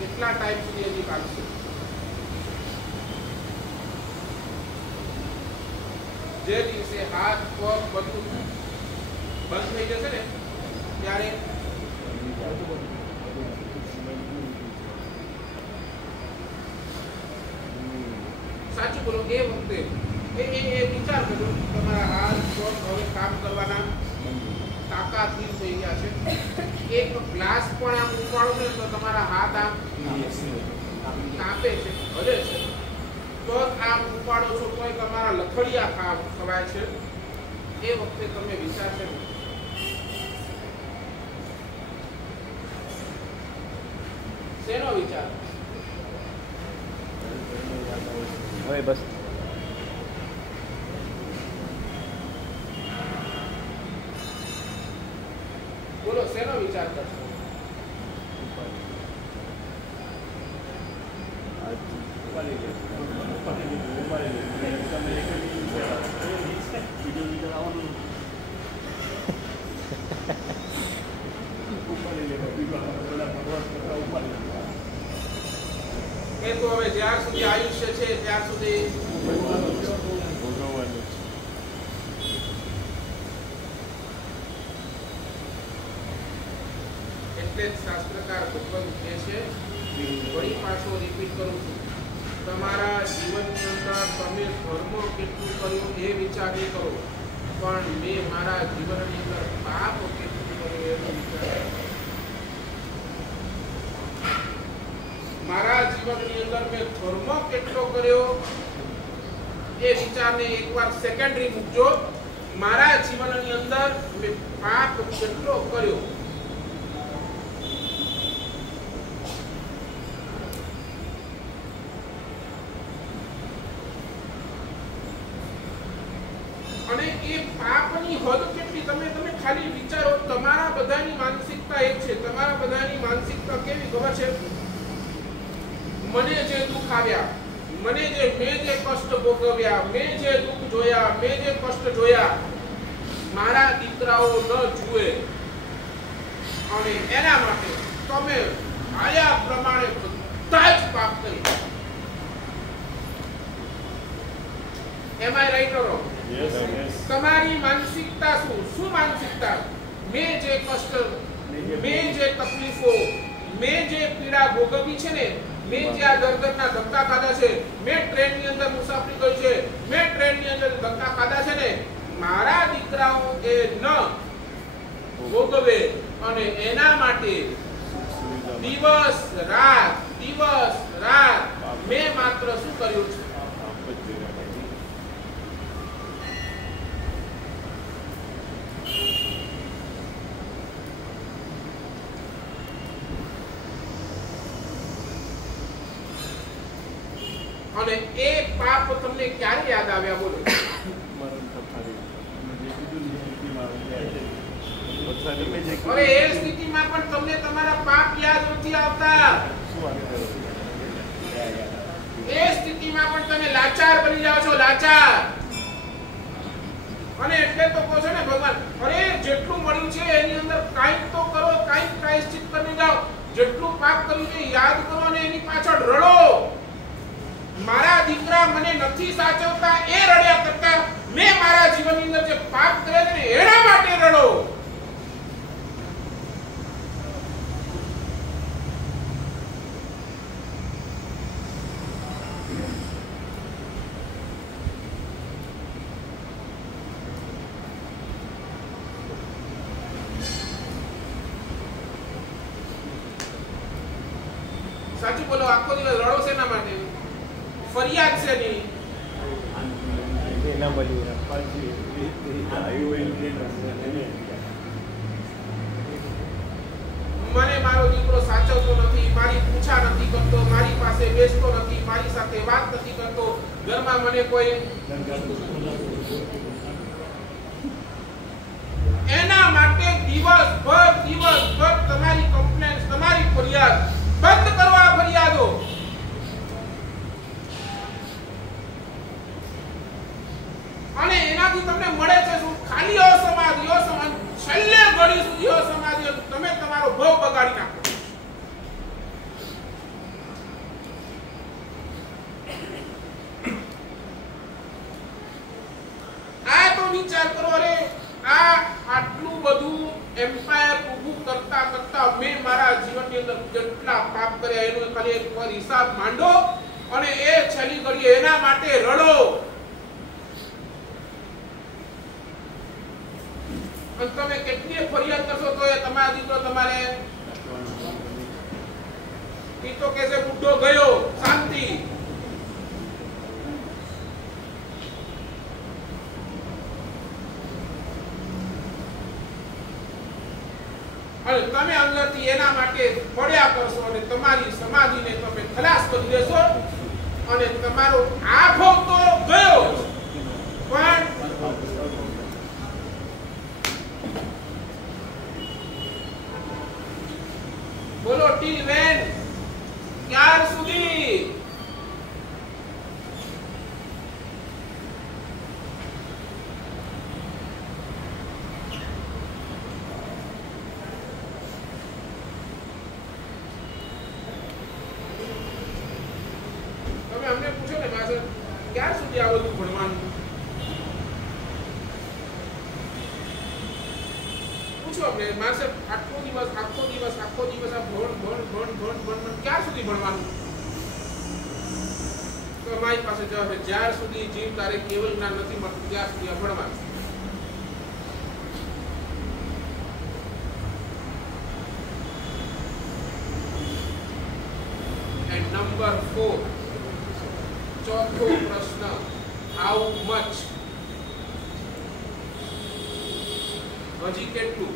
કેટલા ટાઈમ સુધી હજી કાઢશે? જે દિવસે હાથ પગ બધું બંધ થઈ જશે ને ત્યારે સાચું બોલો. એ વખતે એ વિચાર કરજો તમારા હાથ પગ હવે કામ કરવાના તાકાતહીન થઈ ગયા છે. એક ગ્લાસ પણ આમ ઉપાડો ને તો તમારા હાથ આમ કાપે છે, હલે છે. પગ આમ ઉપાડો છો તો તમારા લથડિયા ખવાય છે. એ વખતે તમે વિચારશે શેનો વિચાર? હવે બસ બોલો, શેનો વિચાર કરશો? એ તો હવે જ્યાર સુધી આયુષ્ય છે ત્યાર સુધી એટલે જ શાસ્ત્રકાર ભગવાન કહે છે, ફરી પાછો રિપીટ કરું છું, તમારા જીવનની અંદર તમે ધર્મ કેટલું કર્યું એ વિચાર નહીં કરો, પણ મેં મારા જીવનની અંદર પાપ કેટલું કર્યું એ વિચાર. મારા જીવનની અંદર મેં ધર્મ કેટલો કર્યો એ વિચારને એકવાર સેકન્ડરી મૂકજો. મારા જીવનની અંદર મેં પાપ કેટલો કર્યો. અને એ પાપની હદ કેટલી તમે ખાલી વિચારો. તમારા બધાની માનસિકતા એક છે. તમારા બધાની માનસિકતા કેવી ખબર છે? મને જે દુઃખ આવ્યા, મેં જે કષ્ટ ભોગવ્યા, મેં જે દુઃખ જોયા, મેં જે કષ્ટ જોયા, મારા દીકરાઓ ન જુએ અને એના માટે તમે આયા પ્રમાણે બધા જ પાપ કરી. એમ આઈ રાઈટ ઓર રોંગ? તમારી માનસિકતા શું માનસિકતા? મેં જે કષ્ટ, મેં જે તકલીફો, મેં જે પીડા ભોગવી છે ને, મેં જે આ દર્દના ધક્કા ખાધા છે, મેં ટ્રેનની અંદર મુસાફરી કરી છે, મેં ટ્રેનની અંદર ધક્કા ખાધા છે ને, મારા દીકરાઓ એ ન ભોગવે અને એના માટે દિવસ રાત મેં માત્ર શું કર્યું છે? અને એ પાપ તમને ક્યારે યાદ આવ્યા? બોલો. અરે એ સ્થિતિમાં પણ તમને તમારા પાપ યાદ નથી આવતા. એ સ્થિતિમાં પણ તમે લાચાર બની જાઓ છો, લાચાર. અને એટલે તો કહો છો ને ભગવાન, અરે જેટલું મળ્યું છે એની અંદર કાંઈક તો કરો, કાંઈક પ્રાયશ્ચિત કરી જાઓ. જેટલું પાપ કર્યું છે યાદ કરો અને એની પાછળ રડો. મારા દીકરા મને નથી સાચવતા એ રડ્યા કરતા મેં મારા જીવનની અંદર જે પાપ કર્યા છે એના માટે રડો. સાચું બોલો. આખો દિવસ રડો શેના માટે? ફરિયાદ છે નહીં. ના મળ્યું મને મારો દીકરો સાચવતો નથી, મારી પૂછા નથી કરતો, મારી પાસે બેસતો નથી, મારી સાથે વાત નથી કરતો, ઘરમાં મને કોઈ એના માટે દિવસભર તમારી કમ્પ્લેન, તમારી ફરિયાદ બંધ કરવા ફરિયાદો. અને એનાથી તમને મળે છે શું? ખાલી અસમાધિ. છેલ્લે ઘડી સુધી અસમાધિ. તમે તમારો ભવ બગાડી નાખો. આ તો વિચાર કરો રે, આટલું બધું એમ્પાયર ઊભું કરતા મેં મારા જીવનની અંદર કેટલા પાપ કર્યા એનો ખાલી એક વાર હિસાબ માંડો અને એ છેલ્લી ઘડીએ એના માટે રડો. અને તમે કેટલી ફરિયાદ કરશો તો એ તમારા દીકરો તમારે ઈ તો કે છે બુઢો ગયો, શાંતિ. અને તમે અંદરથી એના માટે પડ્યા કરશો અને તમારી સમાધિને તમે ખલાસ કરી દેશો અને તમારો આ ભોગ તો ગયો પણ બોલો ટીલ વેન, ક્યાર સુધી? તમે અમને પૂછો ને માસર ક્યાર સુધી આ બધું ભણવાનું? પૂછો અમને માસર આખો દિવસ આ ભણ ક્યાર સુધી ભણવાનું? તો મારી પાસે જવાબ છે જ્યાર સુધી જીવ તારે કેવલ જ્ઞાન નથી મળતું ત્યાં સુધી આ ભણવાનું. And number 4, ચોથો પ્રશ્ન, હાઉ મચ? હજી કેટલું?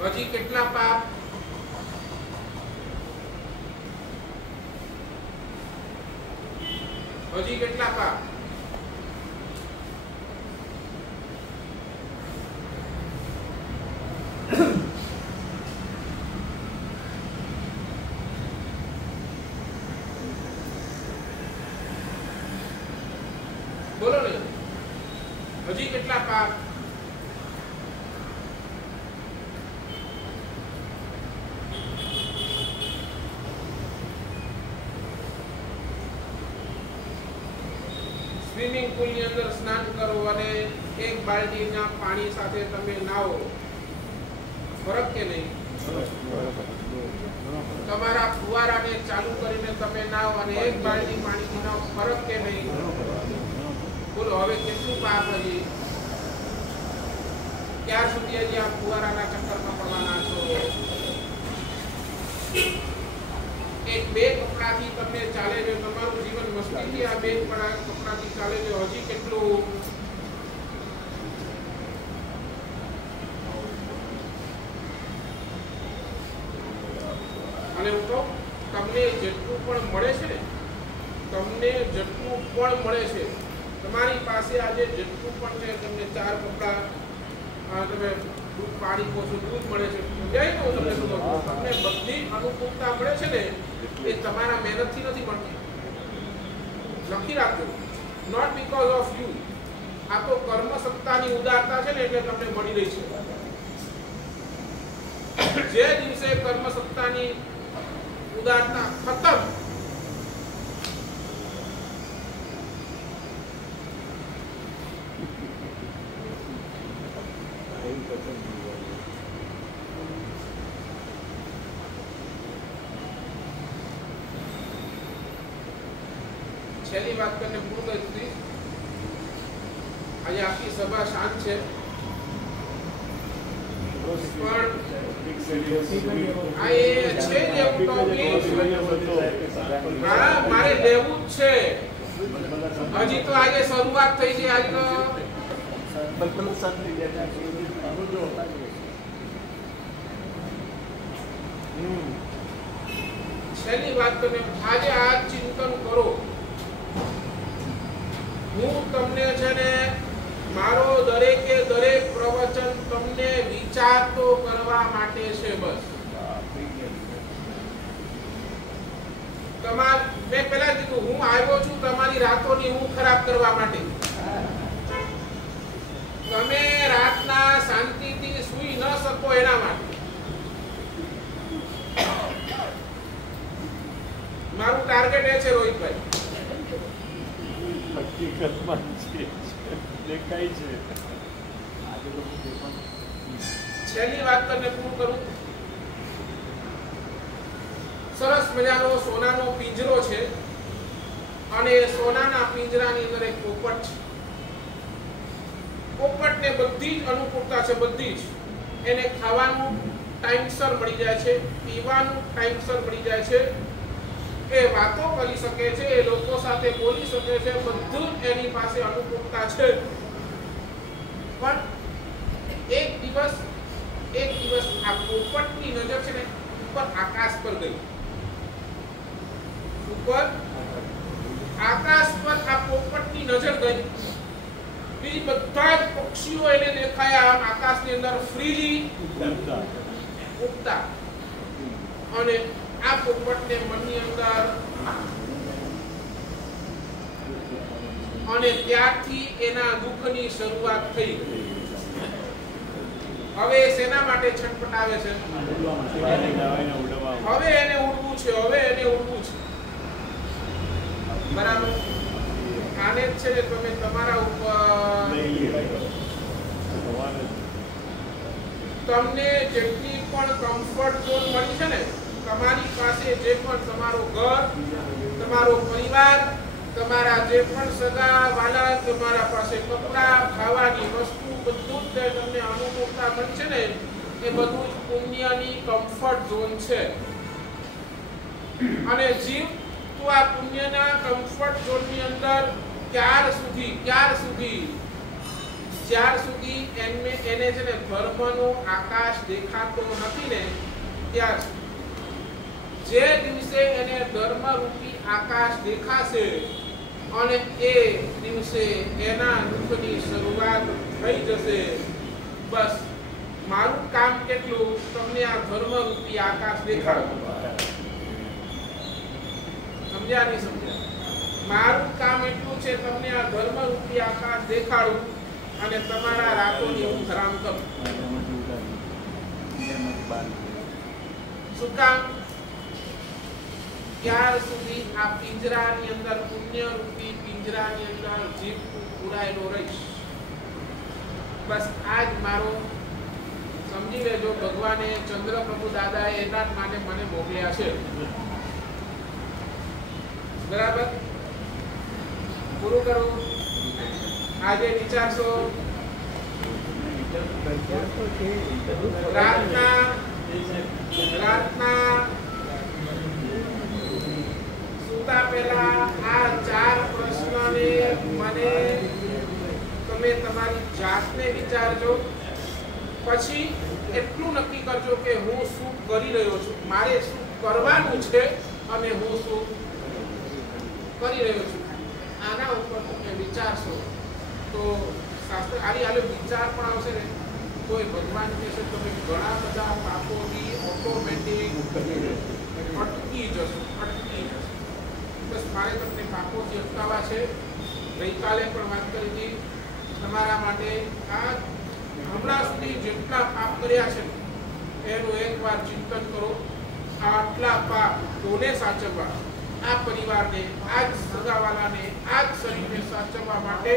હજી કેટલા પાપ? હજી કેટલા પાપ? બોલો ને, હજી કેટલા પાપ? સ્વિમિંગ પુલ ની અંદર સ્નાન કરો અને એક બાલટીના પાણી સાથે તમે નાવો, ફરક કે નહીં? તમારા ફુવારાને ચાલુ કરીને તમે નાવો અને એક બાલટી પાણીથી નાવો, ફરક કે નહીં? બોલો હવે કેટલું પાપ હજી? ક્યાર સુધી હજી આ ફુવારાના ચક્કરમાં પડવાના છો? એક બે કપડાથી તમને ચાલે છે, તમારું જીવન મસ્તીથી આ બે કપડાથી ચાલે છે, હજી કેટલું? અને હું કહું તમને જેટલું પણ મળે છે ને, તમને જેટલું પણ મળે છે, તમારી પાસે આજે જેટલું પણ છે, તમને 4 કપડા, તમે દૂધ પાણી કહો છો, દૂધ મળે છે, તમને બધી અનુકૂળતા મળે છે ને, એ તમારા મહેનતથી નથી મળતી. લખી રાખજો, નોટ બીકોઝ ઓફ યુ. આ તો કર્મ સત્તાની ઉદારતા છે ને એટલે તમને મળી રહી છે. જે દિવસે કર્મ સત્તાની ઉદારતા ખતમ, છેલ્લી વાત કરીને પૂરું કરી દીધી. આજે આખી સભા શાંત છે. આ એ છે જ એવું તો હા મારે લેવું જ છે. હજી તો આજે શરૂઆત થઈ છે. આજ તો છેલ્લી વાત તમે આજે આ ચિંતન કરો. હું તમને છે ને મારો દરેકે દરેક પ્રવચન તમને વિચાર તો કરવા માટે છે. બસ મેં પહેલા કીધું હું આવ્યો છું તમારી રાતોની ઊંઘ ખરાબ કરવા માટે. તમે રાતના શાંતિથી સૂઈ ન શકો એના માટે. મારું ટાર્ગેટ એ છે રોહિતભાઈ. હકીકતમાં દેખાય છે. છેલ્લી વાત કરીને પૂરું કરું. સરસ મજાનો સોનાનો પિંજરો છે અને સોનાના પિંજરાની અંદર એક પોપટ છે. પોપટને બધી જ અનુકૂળતા છે. બધી જ એને ખાવાનું ટાઈમસર મળી જાય છે, પીવાનું ટાઈમસર મળી જાય છે, એ વાતો કરી શકે છે, એ લોકો સાથે બોલી શકે છે, બધું એની પાસે અનુકૂળતા છે. પણ એક દિવસ આ પોપટની નજર છે ને ઉપર આકાશ પર ગઈ. ઉપર આકાશ પર આ પોપટની નજર ગઈ. બીજી બધા જ પક્ષીઓ એને દેખાયા આકાશની અંદર ફ્રીલી ઉડતા. અને આ પોપટને મનની અંદર અને ત્યારથી એના દુઃખની શરૂઆત થઈ. હવે શેના માટે છટપટાવે છે? હવે એને ઉડવું છે. બરાબર. આને જ છે ને તમે તમારા ઉપર તમને જેટલી પણ કમ્ફર્ટ ઝોન મળી છે ને, તમારી પાસે જે પણ તમારો ઘર, તમારો પરિવાર, તમારા જે પણ સગા વાલા, તમારા પાસે કપડાં, ખાવાની વસ્તુ, બધું જ તમને અનુકૂળતા મળી છે ને, એ બધું જ પુણ્યની કમ્ફર્ટ ઝોન છે. અને જીવ તો આ પુણ્યના કમ્ફર્ટ ઝોનની અંદર જ્યાર સુધી એને છે ને ધર્મનો આકાશ દેખાતો નથી ને, ત્યાર જે દિવસે એને ધર્મરૂપી આકાશ દેખાશે અને એ દિવસે એના દુઃખની શરૂઆત થઈ જશે. બસ મારું કામ કેટલું? તમને આ ધર્મરૂપી આકાશ દેખાડવું. સમજ્યા નહીં સમજ્યા? મારું કામ એટલું છે તમને આ ધર્મરૂપી આકાશ દેખાડું અને તમારા રાતોની ઊંઘ હરામ કરું. શું કામ? ત્યાર સુધી આ પિંજરાની અંદર, પુણ્યરૂપી પિંજરાની અંદર જીવ પુરાયેલો રહીશ. બસ આ જ મારો સમજી લેજો. ભગવાને ચંદ્રપ્રભુ દાદાએ એના જ માટે મને મોકલ્યા છે. બરાબર. પૂરું કરું. આજે વિચારશો રાતના સુતા પહેલા આ 4 પ્રશ્નને મને તમે તમારી જાતને વિચારજો. પછી એટલું નક્કી કરજો કે હું શું કરી રહ્યો છું, મારે શું કરવાનું છે અને હું શું કરી રહ્યો છું. આના ઉપર તમે વિચારશો તો શાસ્ત્ર આલી વિચાર પણ આવશે ને, તો એ ભગવાન કહેશે તમે ઘણા બધા પાપોથી ઓટોમેટિક અટકી જશો. બસ મારે તમને પાપોથી અટકાવવા છે. ગઈકાલે પણ વાત કરી હતી તમારા માટે. આ હમણાં સુધી જેટલા પાપ કર્યા છે એનું એકવાર ચિંતન કરો. આટલા પાપ કોને સાચવવા? આ પરિવારને, આ જ સગાવાલાને, આ જ શરીરને સાચવવા માટે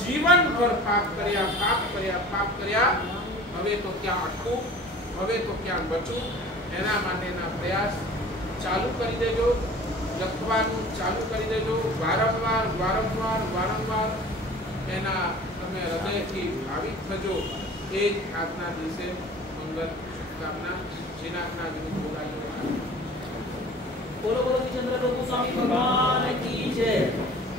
જીવનભર પાપ કર્યા. હવે તો ક્યાં અટકું, હવે તો ક્યાં બચું, એના માટેના પ્રયાસ ચાલુ કરી દેજો. લખવાનું ચાલુ કરી દેજો. વારંવાર એના તમે હૃદયથી ભાવિક થજો. એ જ આજના દિવસે મંગલ શુભકામના જીનાકના વિરુદ્ધ બોલાયો બોલો બોલો ચંદ્ર પ્રભુ સ્વામી ભગવાન કી જય।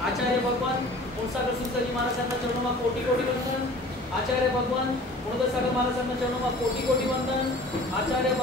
આચાર્ય ભગવાન પૂર્ણસાગર સુતજી મહારાજના ચરણોમાં કોટી કોટી વંદન। આચાર્ય ભગવાન પૂર્ણસાગર મહારાજના ચરણોમાં કોટી કોટી વંદન। આચાર્ય